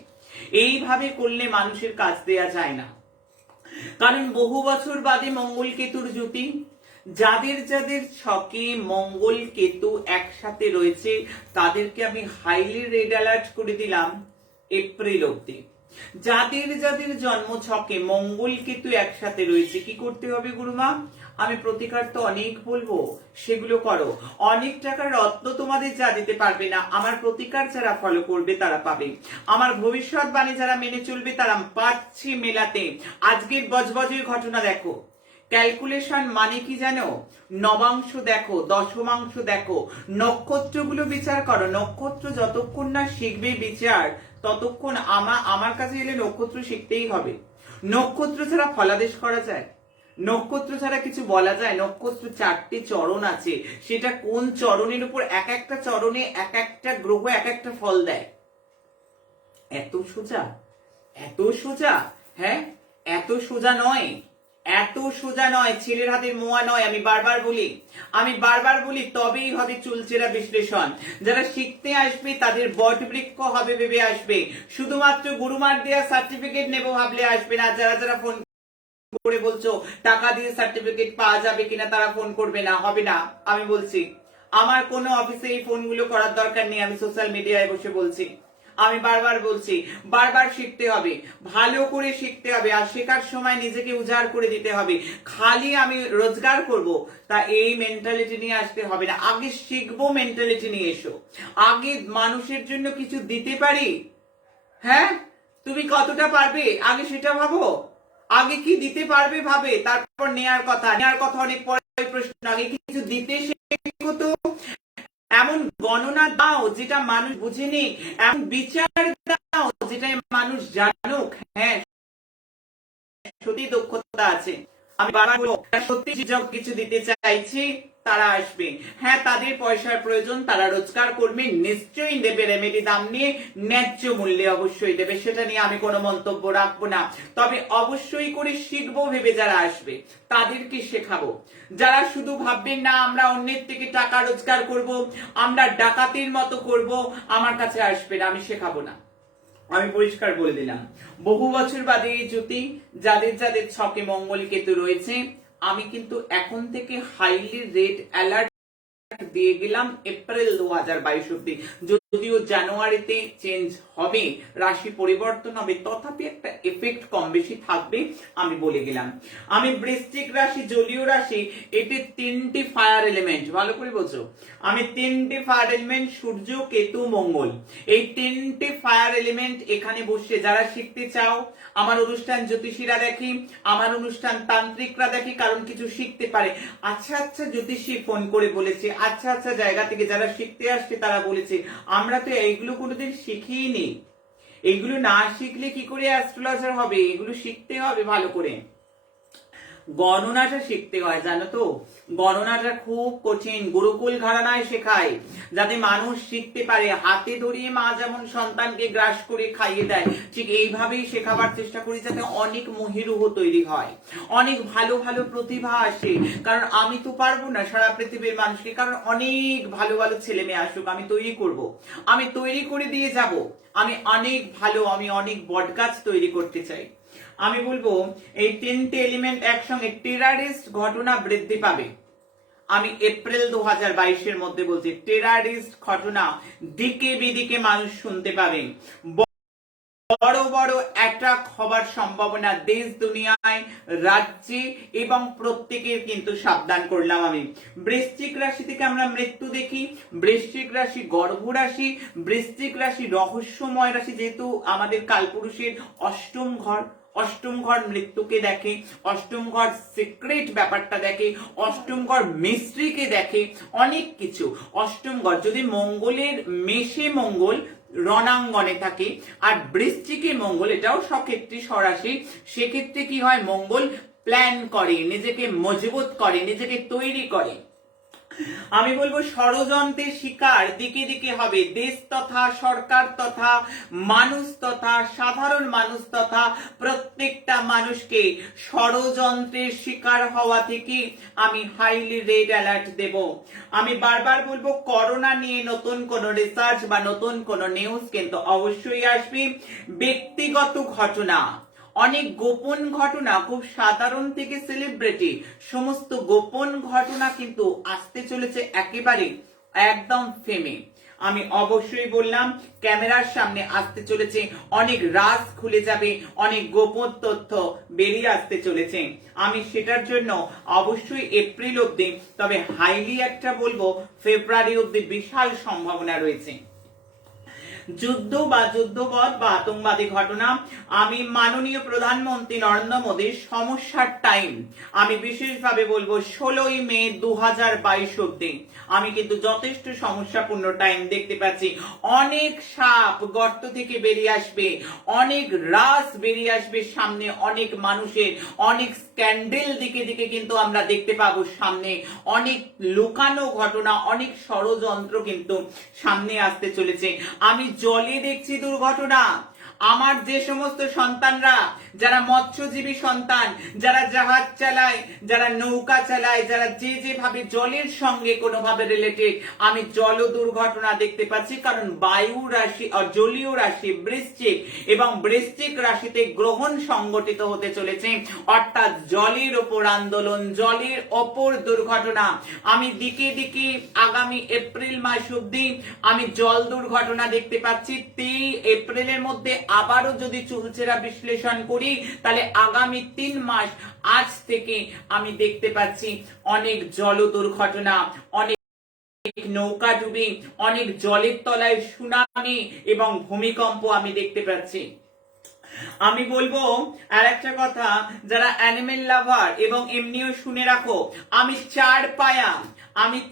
এইভাবে করলে মানুষের কাজ দেয়া যায় না। কারণ বহু বছর বাদে মঙ্গল কেতুর জ্যোতি, যাদের যাদের ছকে মঙ্গল কেতু একসাথে রয়েছে তাদেরকে আমি হাইলি রেড অ্যালার্ট করে দিলাম এপ্রিল অব্দি। যাদের যাদের জন্ম ছকে মঙ্গল কেতু একসাথে রয়েছে কি করতে হবে গুরুমা? আমি প্রতিকার তো অনেক বলবো, সেগুলো করো। অনেক টাকার রত্ন তোমাদের যা দিতে পারবে না, আমার প্রতিকার যারা ফলো করবে তারা পাবে। আমার ভবিষ্যৎবাণী যারা মেনে চলবে তারা পাচ্ছে মেলাতে। আজকের বজবজের ঘটনা দেখো, ক্যালকুলেশন মানে কি জানো? নবাংশ দেখো, দশমাংশ দেখো, নক্ষত্রগুলো বিচার করো। নক্ষত্র যতক্ষণ না শিখবে বিচার ততক্ষণ আমার কাছে এলে নক্ষত্র শিখতেই হবে। নক্ষত্র ছাড়া ফলাদেশ করা যায়? নক্ষত্র ছাড়া কিছু বলা যায়? নক্ষত্র 4টি চরণ আছে, সেটা কোন চরণের উপর এক একটা চরণে এক একটা গ্রহ এক একটা ফল দেয়। এত সোজা, এত সোজা? হ্যাঁ, এত সোজা নয়, এত সোজা নয়। ছেলের হাতের মোয়া নয়। আমি বারবার বলি তবেই হবে চুলচেরা বিশ্লেষণ। যারা শিখতে আসবে তাদের বট বৃক্ষ হবে ভেবে আসবে, শুধুমাত্র গুরুমার দেয়া সার্টিফিকেট নেবো ভাবলে আসবে না। যারা যারা ফোন করে বলছো টাকা দিয়ে সার্টিফিকেট পাওয়া যাবে কিনা, তারা ফোন করবে না, হবে না। আমি বলছি আমার কোনো অফিসে এই ফোনগুলো করার দরকার নেই, আমি সোশ্যাল মিডিয়ায় বসে বলছি। আমি বারবার বলছি, বারবার শিখতে হবে, ভালো করে শিখতে হবে, আর শেখার সময় নিজেকে উজাড় করে দিতে হবে। খালি আমি রোজগার করব তা এই মেন্টালিটি নিয়ে আসতে হবে না। আগে শিখবো মেন্টালিটি নিয়ে এসো। আগে মানুষের জন্য কিছু দিতে পারি, হ্যাঁ, তুমি কতটা পারবে আগে সেটা ভাবো। আগে কি দিতে পারবে ভাবে, তারপর নেয়ার কথা অনেক পরে প্রশ্ন। আগে কিছু দিতে শেখো তো, এমন গণনা দাও যেটা মানুষ বুঝেনি, এমন বিচার দাও যেটা মানুষ জানুক হ্যাঁ সত্যি দক্ষতা আছে। আমি বারবার বলবো সত্যি কিছু দিতে চাইছি তারা আসবে, হ্যাঁ তাদের পয়সার প্রয়োজন, তারা রোজগার করবে, নিশ্চয়ই দেবে, রেমেডি দাম নিয়ে ন্যায্য মূল্যে অবশ্যই দেবে, সেটা নিয়ে আমি কোনো মন্তব্য রাখবো না। তবে অবশ্যই করে শিখবো ভেবে যারা আসবে তাদেরকে শেখাবো। যারা শুধু ভাববেন না আমরা অন্যের থেকে টাকা রোজগার করব, আমরা ডাকাতির মতো করব, আমার কাছে আসবে না, আমি শেখাবো না। আমি পরিষ্কার বলে দিলাম, বহু বছর বাদে এই জ্যোতি যাদের যাদের ছকে মঙ্গল কেতু রয়েছে, আমি কিন্তু এখন থেকে হাইলি রেড অ্যালার্ট দিয়ে গেলাম এপ্রিল 2022 অব্দি। যদিও জানুয়ারিতে চেঞ্জ হবে, রাশি পরিবর্তন হবে, তথাপি একটা এফেক্ট কম বেশি থাকবে, আমি বলে গেলাম। আমি বৃশ্চিক রাশি, জলীয় রাশি, এতে 3টি ফায়ার এলিমেন্ট, ভালো করে বোঝো। আমি 3টি ফায়ার এলিমেন্ট, সূর্য, কেতু, মঙ্গল, এই 3টি ফায়ার এলিমেন্ট এখানে বসে যারা শিখতে চাও, আমার অনুষ্ঠান জ্যোতিষীরা দেখি, আমার অনুষ্ঠান তান্ত্রিকরা দেখি, কারণ কিছু শিখতে পারে। আচ্ছা আচ্ছা জ্যোতিষী ফোন করে বলেছে, আচ্ছা আচ্ছা জায়গা থেকে যারা শিখতে আসছে তারা বলেছে, আমরা তো এইগুলো কোনোদিন শিখিনি নি। এইগুলো না শিখলে কি করে অ্যাস্ট্রোলজার হবে? এগুলো শিখতে হবে ভালো করে। গণনাটা শিখতে হয়, জানো তো, গণনাটা খুব কঠিন। গুরুকুল ঘরানায় শেখায় যাতে মানুষ শিখতে পারে। হাতে ধরিয়ে মা যেমন সন্তানকে গ্রাস করে খাইয়ে দেয়, ঠিক এইভাবেই শেখাবার চেষ্টা করি যাতে অনেক মহিরুহ তৈরি হয়, অনেক ভালো ভালো প্রতিভা আসে। কারণ আমি তো পারবো না সারা পৃথিবীর মানুষকে, কারণ অনেক ভালো ভালো ছেলে মেয়ে আসুক, আমি তৈরি করব, আমি তৈরি করে দিয়ে যাব। আমি অনেক ভালো, আমি অনেক বটগাছ তৈরি করতে চাই। আমি বলবো এই 3টে এলিমেন্ট একসঙ্গে টেরারিস্ট ঘটনা বৃদ্ধি পাবে। আমি এপ্রিল 2022 মধ্যে বলছি, টেরারিস্ট ঘটনা দিকে বিদিকে মানুষ শুনতে পাবে। বড় বড় অ্যাটাক হবার সম্ভাবনা দেশ দুনিয়ায়, রাজ্যে এবং প্রত্যেকের কিন্তু সাবধান করলাম আমি। বৃশ্চিক রাশি থেকে আমরা মৃত্যু দেখি, বৃশ্চিক রাশি গর্ভ রাশি, বৃশ্চিক রাশি রহস্যময় রাশি, যেহেতু আমাদের কালপুরুষের অষ্টম ঘর মৃত্যুকে দেখে, অষ্টম ঘর সিক্রেট ব্যাপারটা দেখে, অষ্টম ঘর মিস্ট্রিকে দেখে, অনেক কিছু। অষ্টম ঘর যদি মঙ্গলের মেষে মঙ্গল রণাঙ্গনে থাকে আর বৃশ্চিকে মঙ্গল, এটাও সক্ষেত্রে স্বরাশি, সেক্ষেত্রে কি হয়, মঙ্গল প্ল্যান করে, নিজেকে মজবুত করে, নিজেকে তৈরি করে। আমি বলবো ষড়যন্ত্রের শিকার দিকে দিকে হবে দেশ তথা সরকার তথা মানুষ তথা সাধারণ মানুষ তথা প্রত্যেকটা মানুষকে ষড়যন্ত্রের শিকার হওয়া থেকে আমি হাইলি রেড অ্যালার্ট দেব। আমি বারবার বলবো করোনা নিয়ে নতুন কোন রিসার্চ বা নতুন কোন নিউজ কিন্তু অবশ্যই আসবে। ব্যক্তিগত ঘটনা, অনেক গোপন ঘটনা, খুব সাধারণ থেকে সেলিব্রিটি সমস্ত গোপন ঘটনা কিন্তু আসতে চলেছে একেবারে একদম ফেমে। আমি অবশ্যই বললাম ক্যামেরার সামনে আসতে চলেছে, অনেক রাজ খুলে যাবে, অনেক গোপন তথ্য বেরিয়ে আসতে চলেছে। আমি সেটার জন্য অবশ্যই এপ্রিল অব্দি, তবে হাইলি একটা বলবো ফেব্রুয়ারি অব্দি বিশাল সম্ভাবনা রয়েছে। যুদ্ধ বা যুদ্ধপথ বা আতঙ্কবাদী ঘটনা, আমি মাননীয় প্রধানমন্ত্রী নরেন্দ্র মোদীর সমস্যার টাইম আমি বিশেষভাবে বলবো 16ই মে 2022 অব্দি আমি কিন্তু যথেষ্ট সমস্যাপূর্ণ টাইম দেখতে পাচ্ছি। অনেক সাপ গর্ত থেকে বেরিয়ে আসবে, অনেক রাস বেরিয়ে আসবে সামনে, অনেক মানুষের অনেক স্ক্যান্ডেল দিকে দিকে কিন্তু আমরা দেখতে পাবো সামনে, অনেক লুকানো ঘটনা, অনেক ষড়যন্ত্র কিন্তু সামনে আসতে চলেছে। আমি জলে দেখছি দুর্ঘটনা। আমার যে সমস্ত সন্তানরা, যারা মৎস্যজীবী সন্তান, যারা জাহাজ চালায়, যারা নৌকা চালায়, যারা যে যেভাবে জলের সঙ্গে কোনোভাবে রিলেটেড, আমি জল দুর্ঘটনা দেখতে পাচ্ছি। কারণ বায়ু রাশি, জলীয় রাশি বৃশ্চিক, এবং বৃশ্চিক রাশিতে গ্রহণ সংগঠিত হতে চলেছে, অর্থাৎ জলের ওপর আন্দোলন, জলের ওপর দুর্ঘটনা। আমি দিকে দিকে আগামী এপ্রিল মাস অব্দি আমি জল দুর্ঘটনা দেখতে পাচ্ছি। 3 এপ্রিলের মধ্যে আবারও যদি চুলচেরা বিশ্লেষণ করি, তাহলে আগামী 3 মাস আজ থেকে আমি দেখতে পাচ্ছি অনেক জল দুর্ঘটনা, অনেক নৌকা ডুবি, অনেক জলের তলায় সুনামি এবং ভূমিকম্প আমি দেখতে পাচ্ছি। আমি বলবো আর একটা কথা, যারা অ্যানিমেল লাভার এবং এমনিও শুনে রাখো, আমি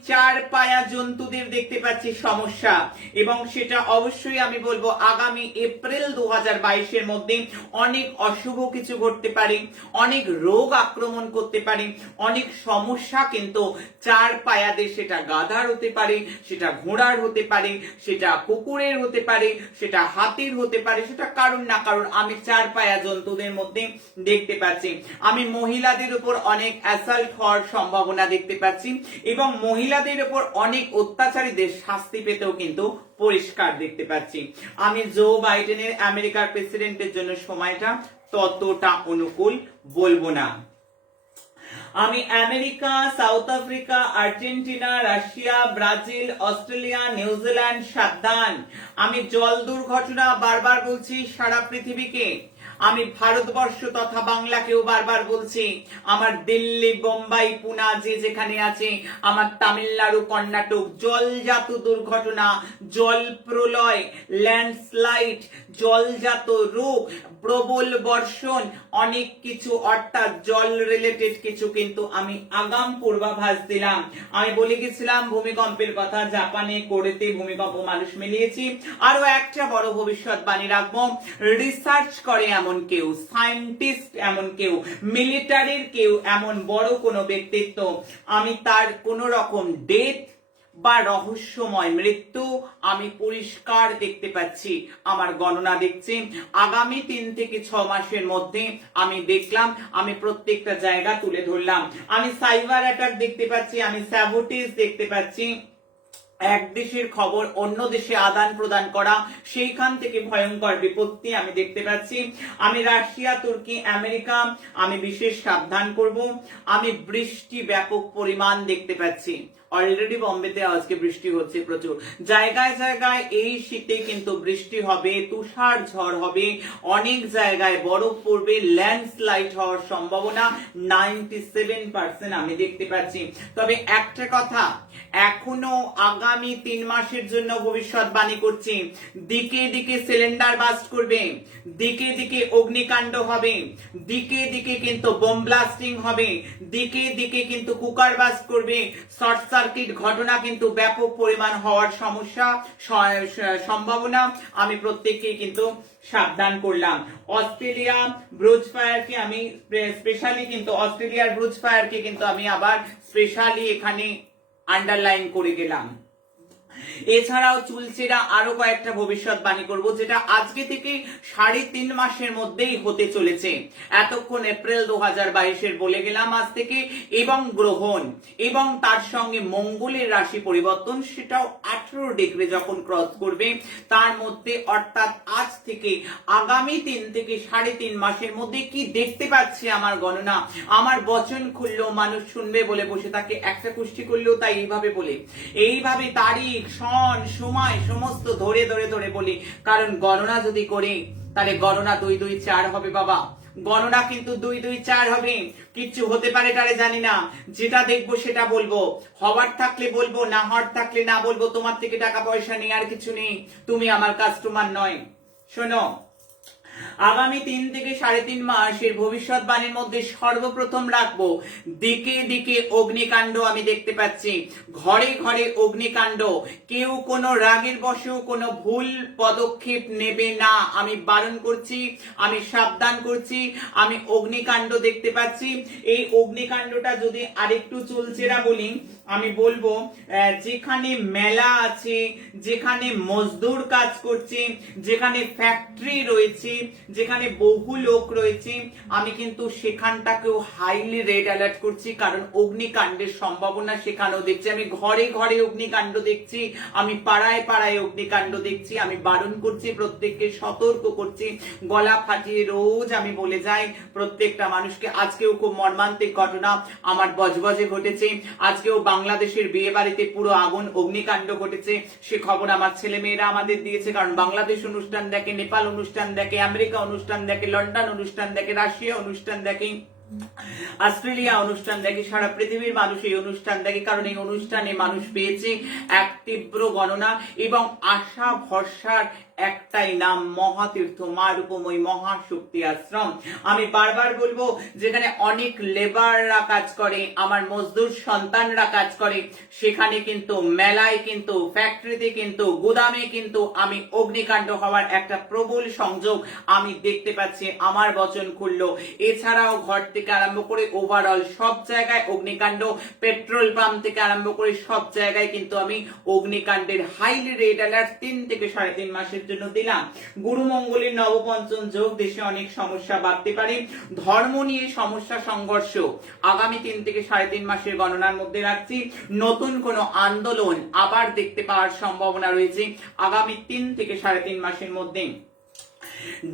4 পায়া জন্তুদের দেখতে পাচ্ছি সমস্যা, এবং সেটা অবশ্যই আমি বলবো আগামী এপ্রিল 2022 মধ্যে অনেক অশুভ কিছু ঘটতে পারে, অনেক রোগ আক্রমণ করতে পারে, অনেক সমস্যা কিন্তু 4 পায়াদের, সেটা গাধার হতে পারে, সেটা ঘোড়ার হতে পারে, সেটা কুকুরের হতে পারে, সেটা হাতির হতে পারে, সেটা কারণ না কারণ আমি 4 পায়া জন্তুদের মধ্যে দেখতে পাচ্ছি। আমি মহিলাদের উপর অনেক অ্যাসাল্ট হওয়ার সম্ভাবনা দেখতে পাচ্ছি, এবং মহিলাদের উপর অনেক অত্যাচারীদের শাস্তি পেতেও কিন্তু পরিষ্কার দেখতে পাচ্ছি। আমি জো বাইডেনের আমেরিকার প্রেসিডেন্টের জন্য সময়টা ততটা অনুকূল বলবো না। আমি America, south Africa, Argentina, Russia, Brazil, Australia, New Zealand সাবধান। আমি জল দুর্ঘটনা বারবার বলছি সারা পৃথিবীকে, আমি ভারতবর্ষ তথা বাংলাকেও বারবার বলছি, আমার দিল্লি, বোম্বাই, পুনা যে যেখানে আছে, আমার তামিলনাড়ু, কর্ণাটক, জলজাত দুর্ঘটনা, জল প্রলয়, ল্যান্ডস্লাইড, জলজাত রোগ, প্রবল বর্ষণ, অনেক কিছু, অর্থাৎ জল রিলেটেড কিছু কিন্তু আমি আগাম পূর্বাভাস দিলাম। আমি বলে গেছিলাম ভূমিকম্পের কথা, জাপানে কোরেতে ভূমিকম্প মানুষ মিলিয়েছি। আরো একটা বড় ভবিষ্যৎবাণী রাখবো, রিসার্চ করে এমন কেউ, সায়েন্টিস্ট এমন কেউ, মিলিটারির কেউ, এমন বড় কোনো ব্যক্তিত্ব, আমি তার কোন রকম ডেথ বা রহস্যময় মৃত্যু আমি পরিষ্কার দেখতে পাচ্ছি। আমার গণনা দেখছি আগামী 3 থেকে 6 মাসের মধ্যে আমি দেখলাম, আমি প্রত্যেকটা জায়গা তুলে ধরলাম। আমি সাইবার অ্যাটাক দেখতে পাচ্ছি, আমি স্যাবোটেজ দেখতে পাচ্ছি, এক দেশের খবর অন্য দেশে আদান প্রদান করা, সেইখান থেকে ভয়ঙ্কর বিপত্তি আমি দেখতে পাচ্ছি। আমি রাশিয়া, তুর্কি, আমেরিকা আমি বিশেষ সাবধান করব। আমি বৃষ্টি ব্যাপক পরিমাণ দেখতে পাচ্ছি, অলরেডি বম্বেতে আজকে বৃষ্টি হচ্ছে প্রচুর জায়গায় জায়গায়। এই শীতে কিন্তু বৃষ্টি হবে, তুষার ঝড় হবে, অনেক জায়গায় বরফ পড়বে, ল্যান্ডস্লাইড হওয়ার সম্ভাবনা 97% আমি দেখতে পাচ্ছি। তবে একটা কথা এখনো আগামী 3 মাসের জন্য ভবিষ্যৎবাণী করছি, দিকে দিকে সিলিন্ডার বাস্ট করবে, দিকে দিকে অগ্নিকাণ্ড হবে, দিকে দিকে কিন্তু বোম ব্লাস্টিং হবে, দিকে দিকে কিন্তু কুকার বাস্ট করবে, শর্ট সার্কিট ঘটনা কিন্তু ব্যাপক পরিমাণ হওয়ার সম্ভাবনা আমি প্রত্যেককেই কিন্তু সাবধান করলাম। অস্ট্রেলিয়া ব্রুজ ফায়ারকে আমি স্পেশালি কিন্তু অস্ট্রেলিয়ার ব্রুজ ফায়ারকে কিন্তু আমি আবার স্পেশালি এখানে আন্ডারলাইন করে গেলাম। এছাড়াও চুলচেরা আরো কয়েকটা ভবিষ্যৎবাণী করব, যেটা আজকে থেকে 3.5 মাসের মধ্যেই হতে চলেছে। এতক্ষণ এপ্রিল 2022 বলে গেলাম আজ থেকে, এবং গ্রহণ এবং তার সঙ্গে মঙ্গলের রাশি পরিবর্তন, সেটাও 18 ডিগ্রি যখন ক্রস করবে তার মধ্যে, অর্থাৎ আজ থেকে আগামী 3 থেকে 3.5 মাসের মধ্যে কি দেখতে পাচ্ছি আমার গণনা। আমার বচন খুললেও মানুষ শুনবে বলে বসে থাকে, একটা কুষ্টি করলেও তাই এইভাবে তারিখ সন সময় সমস্ত ধরে ধরে ধরে বলি, কারণ গণনা যদি করি তাহলে গণনা 2 2 4 হবে বাবা, গণনা কিন্তু 2 2 4 হবে। কিচ্ছু হতে পারে তারে জানি না, যেটা দেখবো সেটা বলবো, হওয়ার থাকলে বলবো, না হওয়ার থাকলে না বলবো। তোমার থেকে টাকা পয়সা নেই, আর কিছু নেই, তুমি আমার কাস্টমার নয়। শোনো, আগামী 3 থেকে 3.5 মাসের ভবিষ্যৎবাণীর মধ্যে সর্বপ্রথম রাখবো দিকে দিকে অগ্নিকাণ্ড। আমি দেখতে পাচ্ছি ঘরে ঘরে অগ্নিকাণ্ড। কেউ কোনো রাগের বশেও কোনো ভুল পদক্ষেপ নেবে না, আমি বারণ করছি, আমি সাবধান করছি। আমি অগ্নিকাণ্ড দেখতে পাচ্ছি। এই অগ্নিকাণ্ডটা যদি আরেকটু চুলচেরা বলি, আমি বলবো যেখানে মেলা আছে, যেখানে মজদুর কাজ করছে, যেখানে ফ্যাক্টরি রয়েছে, যেখানে বহু লোক রয়েছে, আমি কিন্তু সেখানটাকেও হাইলি রেড অ্যালার্ট করছি, কারণ অগ্নিকাণ্ডের সম্ভাবনা সেখানেও দেখছি। আমি ঘরে ঘরে অগ্নিকাণ্ড দেখছি, আমি পাড়ায় পাড়ায় অগ্নিকাণ্ড দেখছি। আমি বারণ করছি, প্রত্যেককে সতর্ক করছি, গলা ফাটিয়ে রোজ আমি বলে যাই প্রত্যেকটা মানুষকে। আজকেও খুব মর্মান্তিক ঘটনা আমার বজবজে ঘটেছে। আজকেও বাংলাদেশের বিয়ে বাড়িতে পুরো আগুন, অগ্নিকাণ্ড ঘটেছে। সে খবর আমার ছেলে মেয়েরা আমাদের দিয়েছে, কারণ বাংলাদেশ অনুষ্ঠান দেখে, নেপাল অনুষ্ঠান দেখে, আমেরিকা অনুষ্ঠান দেখে, লন্ডন অনুষ্ঠান দেখে, রাশিয়া অনুষ্ঠান দেখে, অস্ট্রেলিয়া অনুষ্ঠান দেখে, সারা পৃথিবীর মানুষ এই অনুষ্ঠান দেখে, কারণ এই অনুষ্ঠানে মানুষ পেয়েছে এক তীব্র গণনা এবং আশা ভরসার একটাই নাম, মহাতীর্থ মা রূপময়ী মহাশক্তি আশ্রম। আমি বারবার বলবো, যেখানে অনেক লেবাররা কাজ করে, আমার মজদুর সন্তানরা কাজ করে, সেখানে কিন্তু মেলায় কিন্তু, ফ্যাক্টরিতে কিন্তু, গুদামে কিন্তু আমি অগ্নিকাণ্ড হওয়ার একটা প্রবল সংযোগ আমি দেখতে পাচ্ছি। আমার বচন খুললো। এছাড়াও ঘর থেকে আরম্ভ করে ওভারঅল সব জায়গায় অগ্নিকাণ্ড, পেট্রোল পাম্প থেকে আরম্ভ করে সব জায়গায় কিন্তু আমি অগ্নিকাণ্ডের হাইলি রেড অ্যালার্ট 3 থেকে 3.5 মাসের জন্য দিলাম। গুরু মঙ্গলের নবপঞ্চম যোগ, দেশে অনেক সমস্যা বাড়তে পারে। ধর্ম নিয়ে সমস্যা সংঘর্ষ আগামী 3 থেকে 3.5 মাসের গণনার মধ্যে রাখছি। নতুন কোন আন্দোলন আবার দেখতে পাওয়ার সম্ভাবনা রয়েছে আগামী 3 থেকে 3.5 মাসের মধ্যে।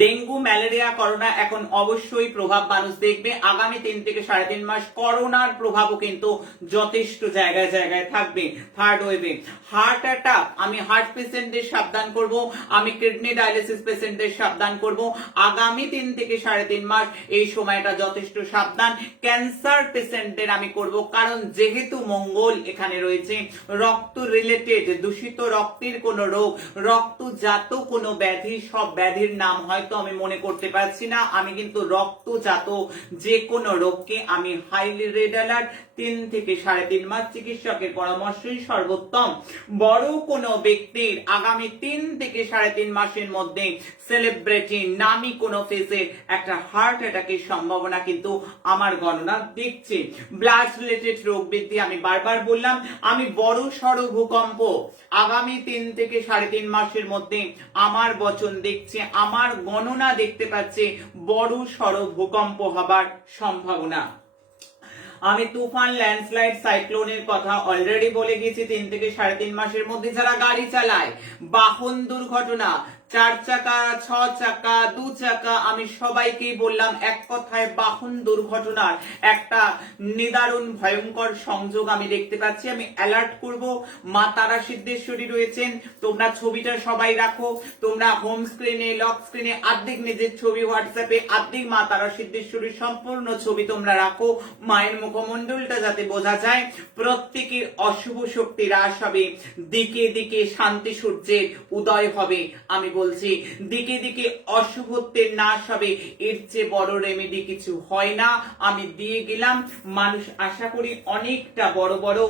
ডেঙ্গু, ম্যালেরিয়া, করোনা এখন অবশ্যই প্রভাব মানুষ দেখবে আগামী 3 থেকে 3.5 মাস। করোনার প্রভাবও কিন্তু যথেষ্ট জায়গায় জায়গায় থাকবে। থার্ড ওয়েভে হার্ট অ্যাটাক, আমি হার্ট পেশেন্টদের সাবধান করব, আমি কিডনি ডায়ালিসিস পেশেন্টদের সাবধান করব আগামী 3 থেকে 3.5 মাস। এই সময়টা যথেষ্ট সাবধান। ক্যান্সার পেশেন্টদের আমি করব, কারণ যেহেতু মঙ্গল এখানে রয়েছে, রক্ত রিলেটেড দূষিত রক্তের কোন রোগ, রক্তজাত কোন ব্যাধি, সব ব্যাধির নাম হয়তো আমি মনে করতে পারছি না, আমি কিন্তু রক্তজাত যে কোনো রোগকে আমি হাইলি রেড অ্যালার্ট 3 থেকে 3.5 মাস। চিকিৎসকের পরামর্শই সর্বোত্তম। বড় কোনো ব্যক্তির আগামী 3 থেকে 3.5 মাসের মধ্যে সেলিব্রিটি, নামি কোনো ফেসের একটা হার্ট অ্যাটাকের সম্ভাবনা কিন্তু আমার গণনা দেখছে। ব্লাড রিলেটেড রোগ বৃদ্ধি, আমি বারবার বললাম, আমি বড় সড় ভূকম্প আগামী 3 থেকে 3.5 মাসের মধ্যে আমার বচন দেখছে, আমার গণনা দেখতে পাচ্ছে বড় সড় ভূকম্প হবার সম্ভাবনা। আমি তুফান, ল্যান্ডস্লাইড, সাইক্লোনের কথা অলরেডি বলে গেছি। 3 থেকে 3.5 মাসের মধ্যে যারা গাড়ি চালায়, বাহন দুর্ঘটনা, 4 চাকা, 6 চাকা, 2 চাকা, আমি সবাইকেই বললাম এক কথায় বাহন দুর্ঘটনার একটা নিদারুণ ভয়ঙ্কর সংযোগ আমি দেখতে পাচ্ছি। আমি অ্যালার্ট করব। মা তারা সিদ্ধেশ্বরী রয়েছেন, তোমরা ছবিটা সবাই রাখো, তোমরা হোম স্ক্রিনে, লক স্ক্রিনে আর্ধেক নিজের ছবি, হোয়াটসঅ্যাপে আর্ধেক মা তারা সিদ্ধেশ্বরীর সম্পূর্ণ ছবি তোমরা রাখো, মায়ের মুখমণ্ডলটা যাতে বোঝা যায়। প্রত্যেকের অশুভ শক্তি হ্রাস হবে, দিকে দিকে শান্তি সূর্যের উদয় হবে। আমি বলছি দিকে দিকে অশুভত্বের নাশ হবে, এর চেয়ে বড় রেমেডি কিছু হয় না। আমি দিয়ে গেলাম। মানুষ আশা করি অনেকটা বড় বড়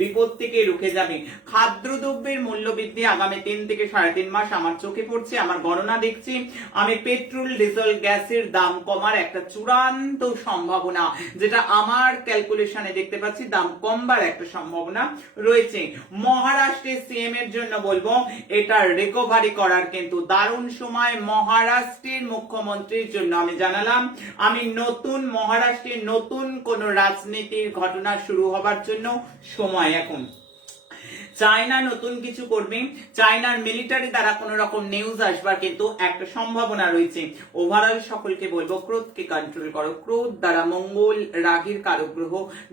বিপদ থেকে রুখে যাবে। খাদ্যদ্রব্যের মূল্য বৃদ্ধি আগামী 3 থেকে 3.5 মাস আমার চোখে পড়ছে, আমার গণনা দেখছি। আমি পেট্রোল ডিজেল গ্যাসের দাম কমার একটা চূড়ান্ত সম্ভাবনা, যেটা আমার ক্যালকুলেশনে দেখতে পাচ্ছি, দাম কমবার একটা সম্ভাবনা রয়েছে। মহারাষ্ট্রের সিএম এর জন্য বলবো এটা রিকভারি করার কিন্তু দারুণ সময়। মহারাষ্ট্রের মুখ্যমন্ত্রীর জন্য আমি জানালাম আমি নতুন মহারাষ্ট্রের নতুন কোন রাজনীতির ঘটনা শুরু হবার জন্য সময় এখন। চায়না নতুন কিছু করবে, চায়নার মিলিটারি দ্বারা কোন রকম নিউজ আসবার কিন্তু একটা সম্ভাবনা রয়েছে। ওভারঅল সকলকে বলবো ক্রোধকে কন্ট্রোল করো। ক্রোধ দ্বারা মঙ্গল রাগের কারগ্রহ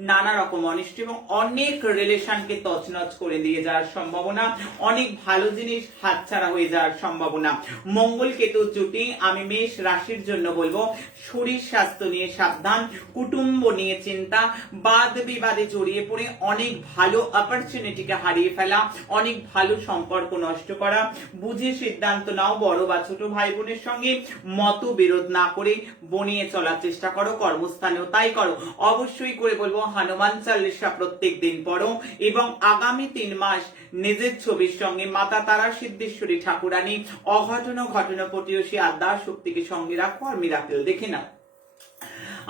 নানা রকম অনিষ্ট এবং অনেক রিলেশনকে তছনছ করে দিয়ে যাওয়ার সম্ভাবনা, অনেক ভালো জিনিস হাতছাড়া হয়ে যাওয়ার সম্ভাবনা। মঙ্গল কেতু জুটি আমি মেষ রাশির জন্য বলবো শরীর স্বাস্থ্য নিয়ে সাবধান, কুটুম্ব নিয়ে চিন্তা, বাদ বিবাদে জড়িয়ে পড়ে অনেক ভালো অপরচুনিটিকে হারিয়ে ফেলা, অনেক ভালো সম্পর্ক নষ্ট করা। বুঝে সিদ্ধান্ত নাও। বড় বা ছোট ভাই বোনের সঙ্গে মতবিরোধ না করে বনিয়ে চলার চেষ্টা করো, কর্মস্থানেও তাই করো। অবশ্যই করে বলবো হনুমান চালিসা প্রত্যেক দিন পড়ো এবং আগামী 3 মাস নিজের ছবির সঙ্গে মাতা তারা সিদ্ধেশ্বরী ঠাকুরানী অঘটন ঘটনা পটিয়সী আদ্যা শক্তিকে সঙ্গে রাখো আর মিরাকেল দেখে নাও।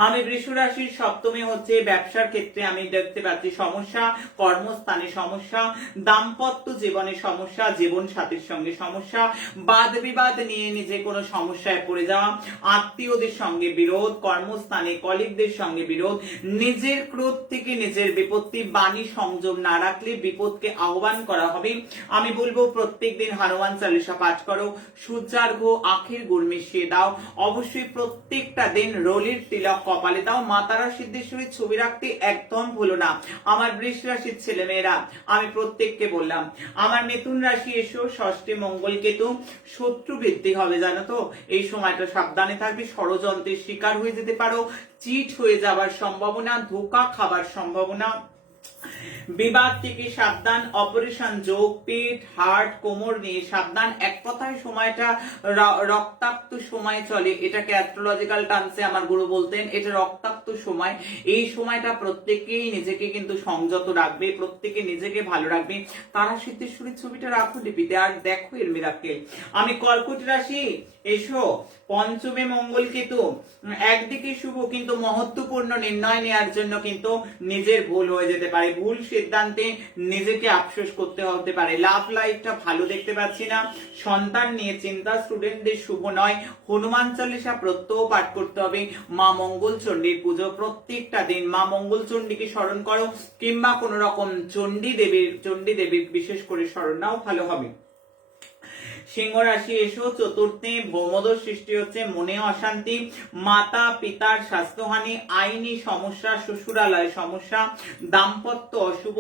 আমি বৃষ রাশির সপ্তমে হচ্ছে ব্যবসার ক্ষেত্রে আমি দেখতে পাচ্ছি সমস্যা, কর্মস্থানে সমস্যা, দাম্পত্য জীবনে সমস্যা, জীবন সাথীর সঙ্গে সমস্যা, বাদ বিবাদ নিয়ে নিজে কোনো সমস্যায় পড়ে যাওয়া, আত্মীয়দের সঙ্গে বিরোধ, কর্মস্থানে কলিগদের সঙ্গে বিরোধ, নিজের ক্রোধ থেকে নিজের বিপত্তি, বাণী সংযম না রাখলে বিপদকে আহ্বান করা হবে। আমি বলবো প্রত্যেকদিন হনুমান চালিসা পাঠ করো, সূর্যার্ঘ আখের গুড় মিশিয়ে দাও, অবশ্যই প্রত্যেকটা দিন রোলের তিলক কপালে দাও। মাতারা সিদ্ধেশ্বরীর ছবি রাখতে একদম ভুলো না। আমার বৃষ রাশির ছেলে মেয়েরা আমি প্রত্যেককে বললাম আমার মিথুন রাশি এসো, ষষ্ঠে মঙ্গল কেতু, শত্রু বৃদ্ধি হবে জানো তো। এই সময়টা সাবধানে থাকবে, ষড়যন্ত্রের শিকার হয়ে যেতে পারো, চিট হয়ে যাবার সম্ভাবনা, ধোঁকা খাবার সম্ভাবনা। বিবাদ থেকে সাবধান, অপারেশন যোগ, পেট হার্ট কোমর নিয়ে সাবধান। এক কথায় সময়টা রক্তাক্ত সময় চলে, এটাকে অ্যাস্ট্রোলজিক্যাল টার্মসে আমার গুরু বলতেন এটা রক্তাক্ত সময়। এই সময়টা প্রত্যেকেই নিজেকে কিন্তু সংযত রাখবে, প্রত্যেকে নিজেকে ভালো রাখবে। তারা সিদ্ধেশ্বরীর ছবিটা রাখো ডিপিতে আর দেখো এর মিরাকেল। আমি কর্কট রাশি এসো, পঞ্চমে মঙ্গল কেতু, একদিকে শুভ কিন্তু মহত্বপূর্ণ নির্ণয় নেওয়ার জন্য কিন্তু নিজের ভুল হয়ে যেতে পারে, ভুল সিদ্ধান্তে নিজেকে আফসোস করতে হতে পারে। লাভ লাইফটা ভালো দেখতে পাচ্ছি না, সন্তান নিয়ে চিন্তা, স্টুডেন্টদের শুভ নয়। হনুমান চালিসা প্রত্যহ পাঠ করতে হবে, মা মঙ্গল চণ্ডীর পুজো প্রত্যেকটা দিন মা মঙ্গল চণ্ডীকে স্মরণ করো কিংবা কোন রকম চণ্ডী দেবীর বিশেষ করে স্মরণ নাও, ভালো হবে। সিংহ রাশি এসো, চতুর্থে ভৌমদোষ সৃষ্টি হচ্ছে, মনে অশান্তি, মাতা পিতার স্বাস্থ্যহানি, আইনি সমস্যা, শ্বশুরালয় সমস্যা, দাম্পত্য অশুভ,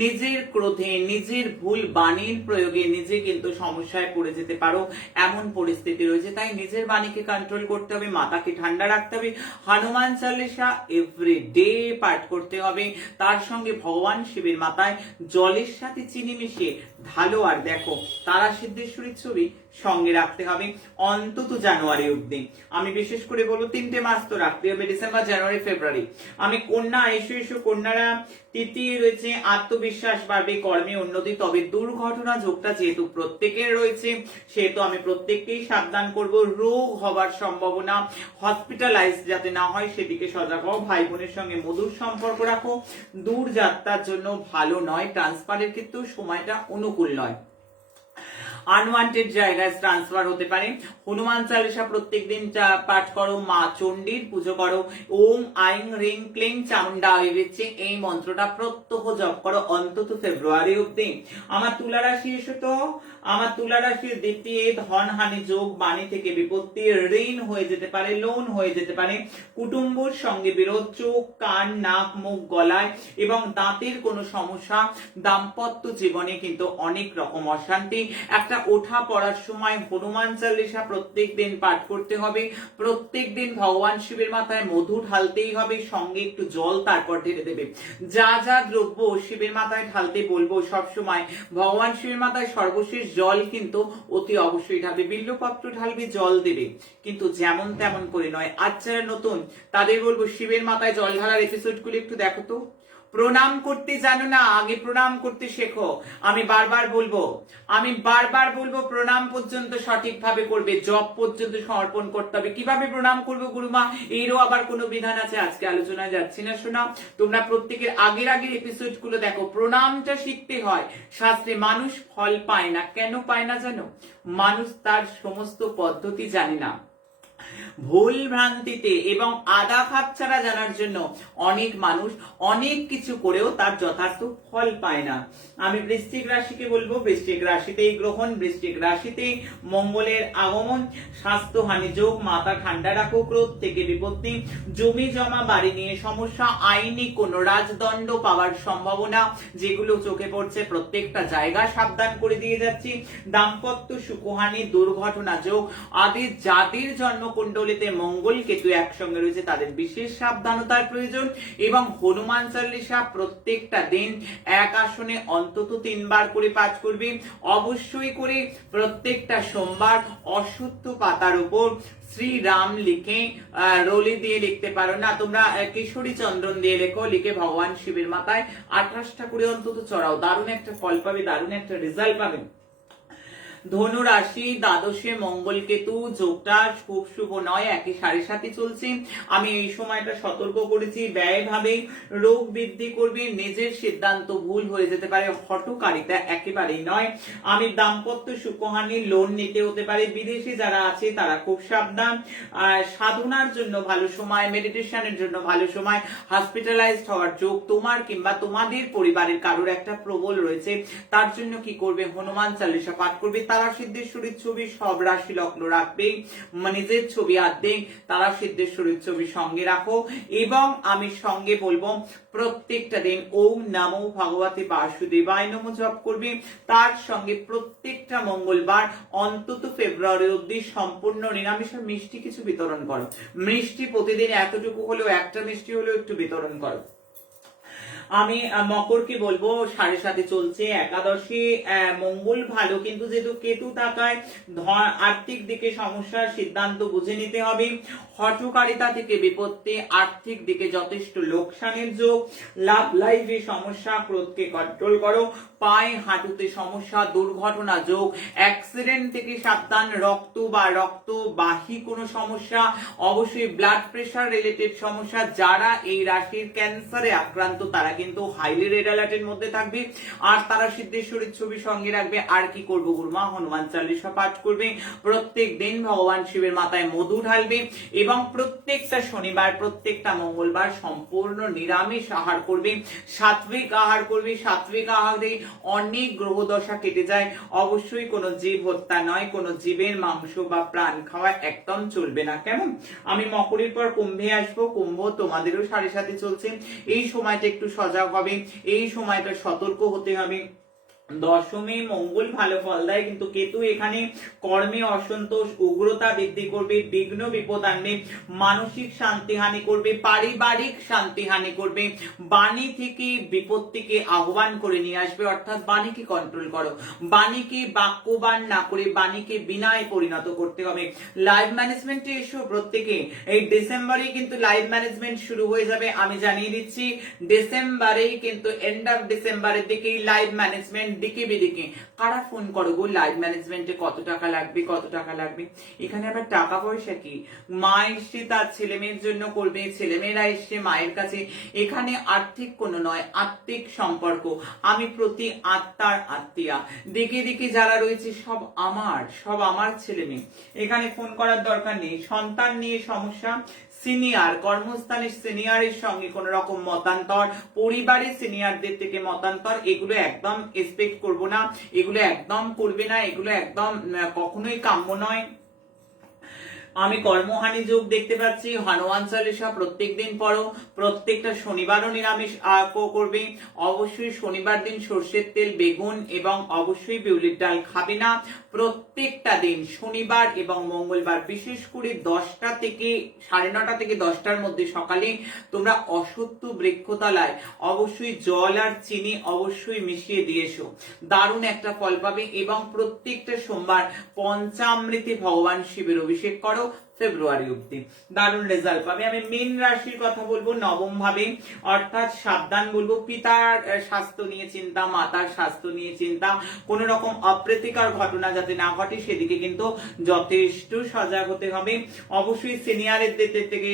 নিজের ক্রোধে নিজের ভুল বাণীর প্রয়োগে নিজে কিন্তু সমস্যায় পড়ে যেতে পারো, এমন পরিস্থিতি রয়েছে। তাই নিজের বাণীকে কন্ট্রোল করতে হবে, মাতাকে ঠান্ডা রাখতে হবে, হনুমান চালিসা এভরিডে পাঠ করতে হবে, তার সঙ্গে ভগবান শিবের মাথায় জলের সাথে চিনি মিশিয়ে ঢালো আর দেখো। তারা সিদ্ধেশ্বরীর ছবি সঙ্গে রাখতে হবে অন্তত জানুয়ারি অবধি। আমি বিশেষ করে বলবো 3টে মাস তো রাখতে হবে, ডিসেম্বর জানুয়ারি ফেব্রুয়ারি। আমি কন্যা এসো কন্যারা তৃতীয় রয়েছে, আত্মবিশ্বাস বাড়বে, কর্মে উন্নতি, তবে দুর্ঘটনা যোগটা যেহেতু প্রত্যেকের রয়েছে সেহেতু আমি প্রত্যেককেই সাবধান করব। রোগ হবার সম্ভাবনা, হসপিটালাইজ যাতে না হয় সেদিকে সজাগ হও। ভাই বোনের সঙ্গে মধুর সম্পর্ক রাখো, দূর যাত্রার জন্য ভালো নয়, ট্রান্সফারের ক্ষেত্রেও সময়টা অনুকূল নয়, আনওয়ান্টেড জায়গায় ট্রান্সফার হতে পারে। হনুমান চালিসা প্রত্যেকদিন পাঠ করো, মা চণ্ডীর পুজো করো, ওম আইং রিং ক্লিং চামুন্ডা হয়েছে এই মন্ত্রটা প্রত্যহ জপ করো অন্তত ফেব্রুয়ারি অবধি। আমার তুলা রাশি এসো তো, আমার তুলা রাশির দ্বিতীয় ধন হানি যোগ, বাণী থেকে বিপত্তি, ঋণ হয়ে যেতে পারে, লোন হয়ে যেতে পারে, কুটুম্বর সঙ্গে বিরোধ, চোখ কান নাক মুখ গলায় এবং দাঁতের কোনো সমস্যা, দাম্পত্য জীবনে কিন্তু অনেক রকম অশান্তি। একটা ওঠা পড়ার সময় হনুমান চালিসা প্রত্যেক দিন পাঠ করতে হবে, প্রত্যেক দিন ভগবান শিবের মাথায় মধু ঢালতেই হবে, সঙ্গে একটু জল তারপর ঢেলে দেবে। যা যা দ্রব্য শিবের মাথায় ঢালতে বলবো সব সময় ভগবান শিবের মাথায় সর্বশেষ জল কিন্তু অতি অবশ্যই ঢালবে, বিল্লপত্র ঢালবে, জল দেবে, কিন্তু যেমন তেমন করে নয়। আজ যারা নতুন তাদের বলবো শিবের মাথায় জল ঢালার এপিসোডগুলি একটু দেখো তো, প্রণাম করতে জানো না, আগে প্রণাম করতে শেখো। আমি বারবার বলবো প্রণাম পর্যন্ত সঠিকভাবে করবে, জপ পর্যন্ত সমর্পণ করতে হবে। কিভাবে প্রণাম করবো গুরুমা, এরও আবার কোনো বিধান আছে? আজকে আলোচনায় যাচ্ছি না শোনা, তোমরা প্রত্যেকের আগের এপিসোড গুলো দেখো। প্রণামটা শিখতে হয় শাস্ত্রে। মানুষ ফল পায় না, কেন পায় না জানো? মানুষ তার সমস্ত পদ্ধতি জানে না। ভুল ভ্রান্তিতে এবং আদা খাপ ছাড়া জানার জন্য অনেক মানুষ অনেক কিছু করেও তার যথার্থ ফল পায় না। আমি বৃশ্চিক রাশিকে বলবো, বৃশ্চিক রাশিতেই গ্রহণ, বৃশ্চিক রাশিতেই মঙ্গলের আগমন, স্বাস্থ্যহানি যোগ, মাথা ঠান্ডা রাখো, ক্রোধ থেকে বিপত্তি, জমি জমা বাড়ি নিয়ে সমস্যা, আইনি কোন রাজদণ্ড পাওয়ার সম্ভাবনা যেগুলো চোখে পড়ছে প্রত্যেকটা জায়গা সাবধান করে দিয়ে যাচ্ছি। দাম্পত্য সুখহানি, দুর্ঘটনা যোগ আদি যাদের জন্মকুণ্ডলিতে মঙ্গল কেতু একসঙ্গে রয়েছে তাদের বিশেষ সাবধানতার প্রয়োজন। এবং হনুমান চালিসা প্রত্যেকটা দিন এক আসনে অন্তত 3 বার করে পাঠ করবে। অবশ্যই করে প্রত্যেকটা সোমবার অশ্বত্থ পাতার উপর শ্রীরাম লিখে রোলি দিয়ে লিখতে পারো না তোমরা, কেশরী চন্দন দিয়ে লেখো, লিখে ভগবান শিবের মাথায় 28টা করে অন্তত চড়াও। দারুণ একটা ফল পাবে, দারুণ একটা রেজাল্ট পাবে। ধনু রাশি, দ্বাদশে মঙ্গল কেতু যোগটা খুব শুভ নয়, একই সাড়ে সাথে চলছে। আমি এই সময়টা সতর্ক করেছি, ব্যয় ভাবে রোগ বৃদ্ধি করবে, নিজের সিদ্ধান্ত ভুল হয়ে যেতে পারে, হঠকারিতা একেবারেই নয়। আমি দাম্পত্য সুখহানি, লোন নিতে হতে পারে। বিদেশে যারা আছে তারা খুব সাবধান। সাধনার জন্য ভালো সময়, মেডিটেশনের জন্য ভালো সময়। হসপিটালাইজড হওয়ার যোগ তোমার কিংবা তোমাদের পরিবারের কারোর একটা প্রবল রয়েছে, তার জন্য কি করবে? হনুমান চালিসা পাঠ করবে। তারা সিদ্ধেশ্বরীর ছবি সব রাশি লগ্ন রাখবে, নিজের ছবি আর্ধেক তারা সিদ্ধেশ্বরীর ছবি সঙ্গে রাখো। এবং আমি সঙ্গে বলবো প্রত্যেকটা দিন ওম নমো ভগবতে বাসুদেবায় নমঃ জপ করবে। তার সঙ্গে প্রত্যেকটা মঙ্গলবার অন্তত ফেব্রুয়ারি অবধি সম্পূর্ণ নিরামিষ মিষ্টি কিছু বিতরণ করো। মিষ্টি প্রতিদিন এতটুকু হলেও, একটা মিষ্টি হলেও একটু বিতরণ করো। আমি মকরকে বলবো সাড়ে সাথে চলছে, একাদশী মঙ্গল ভালো, কিন্তু যেহেতু কেতু থাকায় আর্থিক দিকে সমস্যার সিদ্ধান্ত বুঝে নিতে হবে। হঠকারিতা থেকে বিপত্তি, আর্থিক দিকে যথেষ্ট লোকসানের যোগ, লাভ লাইফে সমস্যা, ক্রোধকে কন্ট্রোল করো। পায়ে হাঁটুতে সমস্যা, দুর্ঘটনা যোগ, অ্যাক্সিডেন্ট থেকে সাবধান, রক্ত বা রক্তবাহী কোনো সমস্যা, অবশ্যই ব্লাড প্রেশার রিলেটেড সমস্যা। যারা এই রাশির ক্যান্সারে আক্রান্ত তারা কিন্তু হাইলি রেড অ্যালার্টের মধ্যে থাকবে। আর তারা সিদ্ধেশ্বরীর ছবি সঙ্গে রাখবে। আর কি করবো গুরুমা? হনুমান চালিসা পাঠ করবে, প্রত্যেক দিন ভগবান শিবের মাথায় মধু ঢালবে এবং প্রত্যেকটা শনিবার প্রত্যেকটা মঙ্গলবার সম্পূর্ণ নিরামিষ আহার করবে, সাত্বিক আহার করবে। সাত্বিক আহারে অনেক গ্রহ দশা কেটে যায়। অবশ্যই কোনো জীব হত্যা নয়, কোনো জীবের মাংস বা প্রাণ খাওয়া একদম চলবে না, কেমন? আমি মকরের পর কুম্ভে আসবো। কুম্ভ তোমাদেরও সাড়ে সাথে চলছে, এই সময়টা একটু সজাগ হবে, এই সময়টা সতর্ক হতে হবে। দশমী মঙ্গল ভালো ফল দেয়, কিন্তু কেতু এখানে কর্মে অসন্তোষ, উগ্রতা বৃদ্ধি করবে, বিঘ্ন বিপদ আনবে, মানসিক শান্তিহানি করবে, পারিবারিক শান্তিহানি করবে, বাণী থেকে বিপত্তিকে আহ্বান করে নিয়ে আসবে। অর্থাৎ বাণীকে কন্ট্রোল করো, বাণীকে বাক্যবান না করে বাণীকে বিনায় পরিণত করতে হবে। লাইভ ম্যানেজমেন্টে এসো প্রত্যেকে। এই ডিসেম্বরেই কিন্তু লাইভ ম্যানেজমেন্ট শুরু হয়ে যাবে, আমি জানিয়ে দিচ্ছি। ডিসেম্বরেই কিন্তু এন্ড অফ ডিসেম্বরের দিকেই লাইভ ম্যানেজমেন্ট। দিকে বিদিকে কারা ফোন করো গো, লাইভ ম্যানেজমেন্টে কত টাকা লাগবে, কত টাকা লাগবে? এখানে আবার টাকা পয়সা কি? মা এসছে তার ছেলে মেয়ের জন্য করবে, ছেলে মেয়েরা এসছে মায়ের কাছে। এখানে আর্থিক কোনো নয়, আত্মিক সম্পর্ক। আমি প্রতি আত্মার আত্মীয়া। দিকে দিকে যারা রয়েছে সব আমার ছেলে মেয়ে। এখানে ফোন করার দরকার নেই। সন্তান নিয়ে সমস্যা, সিনিয়র কর্মস্থানের সিনিয়রের সঙ্গে কোন রকম মতান্তর, পরিবারের সিনিয়রদের থেকে মতান্তর, এগুলো একদম এক্সপেক্ট করবো না, এগুলো একদম করবে না, এগুলো একদম কখনোই কাম্য নয়। আমি কর্মহানি যোগ দেখতে পাচ্ছি। হনুমান চালিসা প্রত্যেকদিন পড়ো, প্রত্যেকটা শনিবারও নিরামিষ করবে। অবশ্যই শনিবার দিন সর্ষের তেল, বেগুন এবং অবশ্যই বিউলির ডাল খাবে না। প্রত্যেকটা দিন শনিবার এবং মঙ্গলবার বিশেষ করে 10টা থেকে 9:30 থেকে 10টার মধ্যে সকালে তোমরা অশ্বত্থ বৃক্ষতলায় অবশ্যই জল আর চিনি অবশ্যই মিশিয়ে দিয়ে এসো, দারুণ একটা ফল পাবে। এবং প্রত্যেকটা সোমবার পঞ্চামৃতে ভগবান শিবের অভিষেক করো। ফেব্রুয়ারি অব্দি দারুণ রেজাল্ট পাবে। আমি মীন রাশির কথা বলবো নবম ভাবে, অর্থাৎ সাবধান বলবো, পিতার স্বাস্থ্য নিয়ে চিন্তা, মাতার স্বাস্থ্য নিয়ে চিন্তা, কোন রকম অপ্রীতিকর ঘটনা যাতে না ঘটে সেদিকে কিন্তু যথেষ্ট সজাগ হতে হবে। অবশ্যই সিনিয়রদের থেকে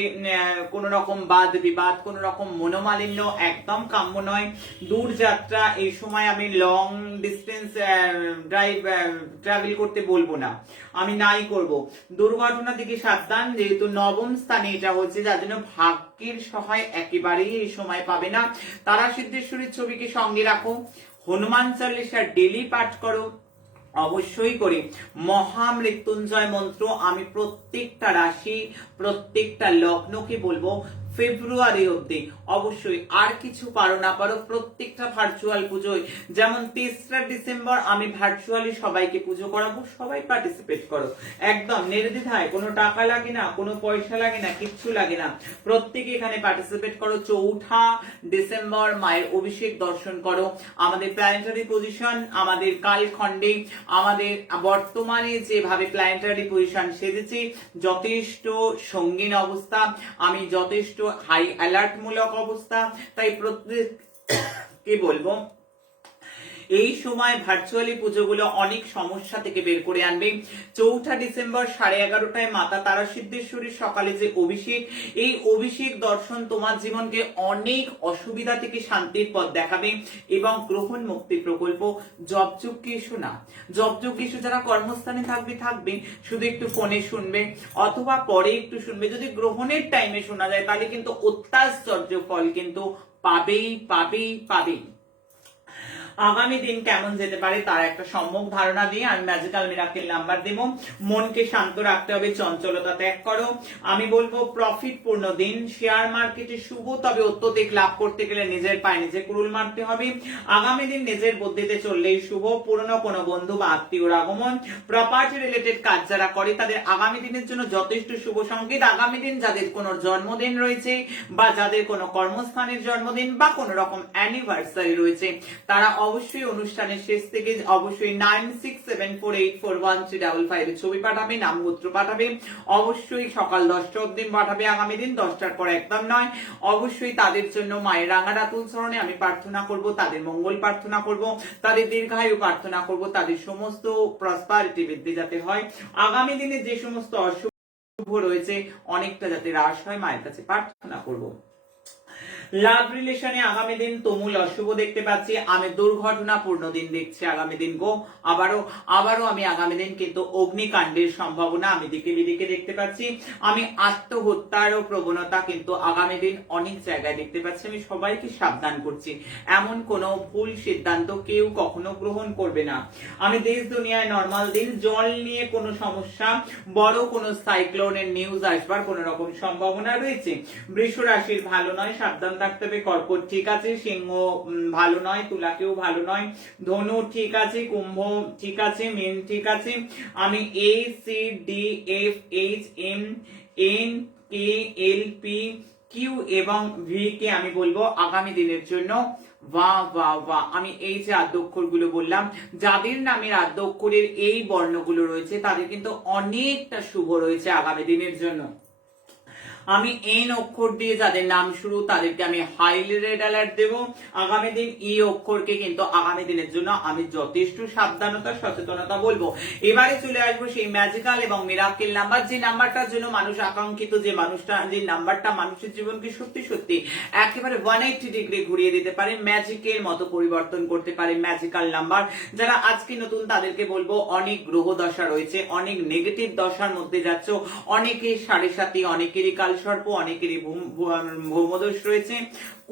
কোন রকম বাদ বিবাদ, কোন রকম মনোমালিন্য একদম কাম্য নয়। দূর যাত্রা এই সময় আমি লং ডিস্টেন্স ড্রাইভ ট্রাভেল করতে বলবো না, আমি নাই করব। দুর্ঘটনা থেকে সাবধান, যেহেতু নবম স্থানে এটা হচ্ছে, যার জন্য ভাগ্যের সহায় একেবারেই এই সময় পাবে না। তারা সিদ্ধেশ্বরীর ছবিকে সঙ্গে রাখো, হনুমান চালিসা ডেলি পাঠ করো, অবশ্যই করে মহামৃত্যুঞ্জয় মন্ত্র। আমি প্রত্যেকটা রাশি, প্রত্যেকটা লগ্নকে বলবো ফেব্রুয়ারি অব্দি অবশ্যই, আর কিছু পারো না পারো, প্রত্যেকটা ভার্চুয়াল পুজোয়, যেমন 3রা ডিসেম্বর আমি ভার্চুয়ালি সবাইকে পুজো করাবো, সবাই পার্টিসিপেট করো একদম নির্দ্বিধায়, কোনো টাকা লাগে না, কোনো পয়সা লাগে না, কিচ্ছু লাগে না, প্রত্যেকে এখানে পার্টিসিপেট করো। 4ঠা ডিসেম্বর মায়ের অভিষেক দর্শন করো। আমাদের প্ল্যানেটারি পজিশন, আমাদের কালখণ্ডে, আমাদের বর্তমানে যেভাবে প্ল্যানেটারি পজিশন সেজেছে, যথেষ্ট সঙ্গীন অবস্থা, আমি যথেষ্ট হাই অ্যালার্ট মূলক অবস্থা। তাই প্রত্যেককে বলবো এই সময় ভার্চুয়ালি পুজোগুলো অনেক সমস্যা থেকে বের করে আনবে। 4ঠা ডিসেম্বর 11:30টায় মাতা তারা সিদ্ধেশ্বরীর সকালে যে অভিষেক, এই অভিষেক দর্শন তোমার জীবনকে অনেক অসুবিধা থেকে শান্তির পথ দেখাবে। এবং গ্রহণ মুক্তি প্রকল্প জবযোগ্য ইস্যু না, জবযোগ্য ইস্যু যারা কর্মস্থানে থাকবে শুধু একটু ফোনে শুনবে অথবা পরে একটু শুনবে। যদি গ্রহণের টাইমে শোনা যায় তাহলে কিন্তু অত্যাশ্চর্য ফল কিন্তু পাবেই। আগামী দিন কেমন যেতে পারে তার একটা সম্যক ধারণা দিয়ে আমি ম্যাজিক্যাল মিরাকেল নাম্বার দেব। মনকে শান্ত রাখতে হবে, চঞ্চলতা ত্যাগ করো। আমি বলবো প্রফিট পূর্ণ দিন। শেয়ার মার্কেটে শুভ, তবে অত্যধিক লাভ করতে গেলে নিজের পায়ে নিজে কুড়ুল মারতে হবে। আগামী দিন নিজের বুদ্ধিতে চললেই শুভ। পুরনো কোনো বন্ধু বা আত্মীয়র আগমন, প্রপার্টি রিলেটেড কাজ যারা করে তাদের আগামী দিনের জন্য যথেষ্ট শুভ সংকেত। আগামী দিন যাদের কোনো জন্মদিন রয়েছে বা যাদের কোনো কর্মস্থানের জন্মদিন বা কোনো রকম অ্যানিভার্সারি রয়েছে, তারা অবশ্যই অনুষ্ঠানের শেষ থেকে অবশ্যই 9674841355 ছবি পাঠাবে, নাম গোত্র পাঠাবে, অবশ্যই সকাল 10টা অবধি পাঠাবে। আগামী দিন 10টার পর একদম নয়। অবশ্যই তাদের জন্য মায়ের রাঙা রাতুল চরণে আমি প্রার্থনা করব, তাদের মঙ্গল প্রার্থনা করব, তাদের দীর্ঘায়ু প্রার্থনা করব, তাদের সমস্ত প্রসপারিটি বৃদ্ধি যাতে হয়। আগামী দিনে যে সমস্ত অশুভ রয়েছে অনেকটা যাতে হ্রাস হয়, মায়ের কাছে প্রার্থনা করব। লাভ রিলেশনে আগামী দিন তুমুল অশুভ দেখতে পাচ্ছি, আমি দুর্ঘটনাপূর্ণ দিন দেখছি আগামী দিন গো। আবারও আমি আগামী দিন কিন্তু অগ্নিকাণ্ডের সম্ভাবনা আমি দিকে বিদিকে দেখতে পাচ্ছি। আমি আত্মহত্যারও প্রবণতা কিন্তু আগামী দিন অনেক জায়গায় দেখতে পাচ্ছি। আমি সবাইকে সাবধান করছি, এমন কোনো ভুল সিদ্ধান্ত কেউ কখনো গ্রহণ করবে না। আমি দেশ দুনিয়ায় নর্মাল দিন। জল নিয়ে কোনো সমস্যা, বড় কোনো সাইক্লোনের নিউজ আসবার কোন রকম সম্ভাবনা রয়েছে। বৃষ রাশির ভালো নয়, সাবধান থাকতে হবে। কর্কট ঠিক আছে, সিংহ ভালো নয়, তুলাকেও ভালো নয়, ধনু ঠিক আছে, কুম্ভ ঠিক আছে, মীন ঠিক আছে। আমি A C D F H M N K L P Q এবং V কে আমি বলবো আগামী দিনের জন্য বাহ। আমি এই যে আদ্যক্ষর গুলো বললাম, যাদের নামের আদ্যক্ষরের এই বর্ণগুলো রয়েছে তাদের কিন্তু অনেকটা শুভ রয়েছে আগামী দিনের জন্য। আমি এন অক্ষর দিয়ে যাদের নাম শুরু তাদেরকে আমি হাইলি রেড অ্যালার্ট দেব। আগামী দিন ই অক্ষরকে কিন্তু আগামী দিনের জন্য আমি যথেষ্ট সাবধানতা সচেতনতা বলবো। এবারে চলে আসবো সেই ম্যাজিক্যাল এবং মিরাকেল নাম্বার, যে নাম্বারটার জন্য মানুষ আকাঙ্ক্ষিত, যে নাম্বারটা মানুষের জীবনকে সত্যি একেবারে 180 ডিগ্রি ঘুরিয়ে দিতে পারে, ম্যাজিকের মতো পরিবর্তন করতে পারে। ম্যাজিক্যাল নাম্বার যারা আজকে নতুন তাদেরকে বলবো অনেক গ্রহ দশা রয়েছে, অনেক নেগেটিভ দশার মধ্যে যাচ্ছ, অনেকে 7.5, অনেকেরই কাল সর্প, অনেকেরই ভৌমদোষ রয়েছে।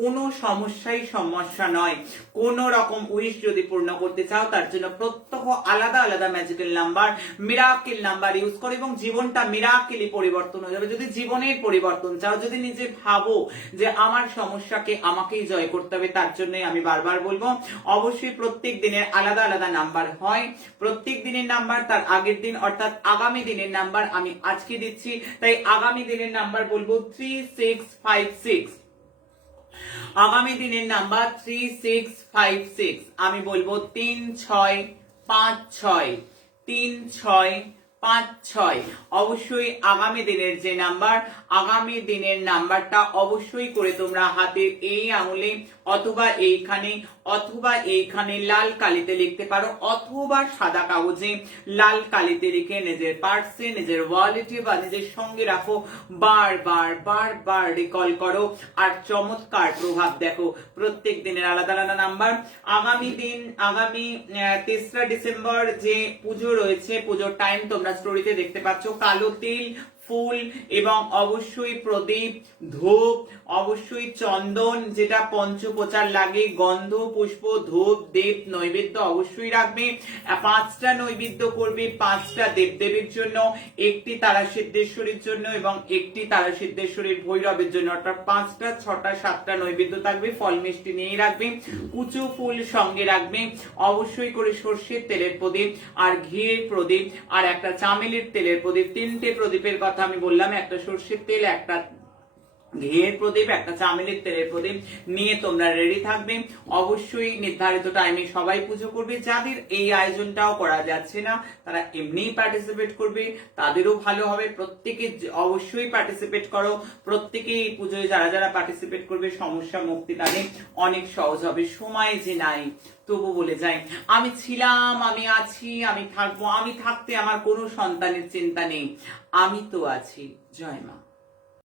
কোনো সমস্যা নয়। কোন রকম উইশ যদি পূর্ণ করতে চাও তার জন্য প্রত্যহ আলাদা magical number, miracle number use করো এবং জীবনটা মিরাকেলি পরিবর্তন হয়ে যাবে। যদি জীবনের পরিবর্তন চাও, যদি নিজে ভাবো যে আমার সমস্যাকে আমাকেই জয় করতে হবে, তার জন্য আমি বারবার বলবো অবশ্যই প্রত্যেক দিনের আলাদা নাম্বার হয়। প্রত্যেক দিনের নাম্বার তার আগের দিন অর্থাৎ আগামী দিনের নাম্বার আমি আজকে দিচ্ছি, তাই আগামী দিনের নাম্বার বলবো 3656। আগামী দিনের নাম্বার 3656। আমি বলবো 3656, 3656, 5, 6 অবশ্যই আগামী দিনের যে নাম্বার, আগামী দিনের নাম্বারটা অবশ্যই করে তোমরা হাতের এই আঙুলে অথবা এইখানে অথবা এইখানে লাল কালিতে লিখতে পারো, অথবা সাদা কাগজে লাল কালিতে লিখে নিজের পার্সে, নিজের ওয়ালেটে বা নিজের সঙ্গে রাখো। বারবার বারবার রিকল করো আর চমৎকার প্রভাব দেখো। প্রত্যেক দিনের আলাদা আলাদা নাম্বার। আগামী দিন, আগামী 3রা ডিসেম্বর যে পুজো রয়েছে, পুজোর টাইম তোমরা স্টোরিতে দেখতে পাচ্ছ। কালো তিল, ফুল এবং অবশ্যই প্রদীপ, ধূপ, অবশ্যই চন্দন যেটা পঞ্চপ্রচার লাগে, গন্ধ, পুষ্প, ধূপ, দীপ, নৈবেদ্য অবশ্যই রাখবে। 5টা নৈবেদ্য করবে, 5টা দেবদেবীর জন্য, একটি তারা সিদ্ধেশ্বরীর জন্য এবং একটি তারা সিদ্ধেশ্বরীর ভৈরবের জন্য। অর্থাৎ 5টা, 6টা, 7টা নৈবেদ্য থাকবে। ফল মিষ্টি নিয়ে রাখবে, কুচো ফুল সঙ্গে রাখবে, অবশ্যই করে সর্ষের তেলের প্রদীপ আর ঘিয়ের প্রদীপ আর একটা চামেলির তেলের প্রদীপ। 3টে প্রদীপের কথা আমি বললাম, একটা সর্ষের তেল, একটা ঘিয়ের প্রদীপ, একটা চামেলির তেলের প্রদীপ নিয়ে তোমরা রেডি থাকবে। অবশ্যই নির্ধারিত টাইমে সবাই পুজো করবে। যাদের এই আয়োজনটাও করা যাচ্ছে না তারা এমনিই পার্টিসিপেট করবে, তাদেরও ভালো হবে। প্রত্যেকে অবশ্যই পার্টিসিপেট করো। প্রত্যেকে এই পুজোয় যারা যারা পার্টিসিপেট করবে সমস্যা মুক্তি তাদের অনেক সহজ হবে। সময় যে নাই তবু বলে যাই, আমি ছিলাম, আমি আছি, আমি থাকবো, আমি থাকতে আমার কোনো সন্তানের চিন্তা নেই, আমি তো আছি। জয় মা।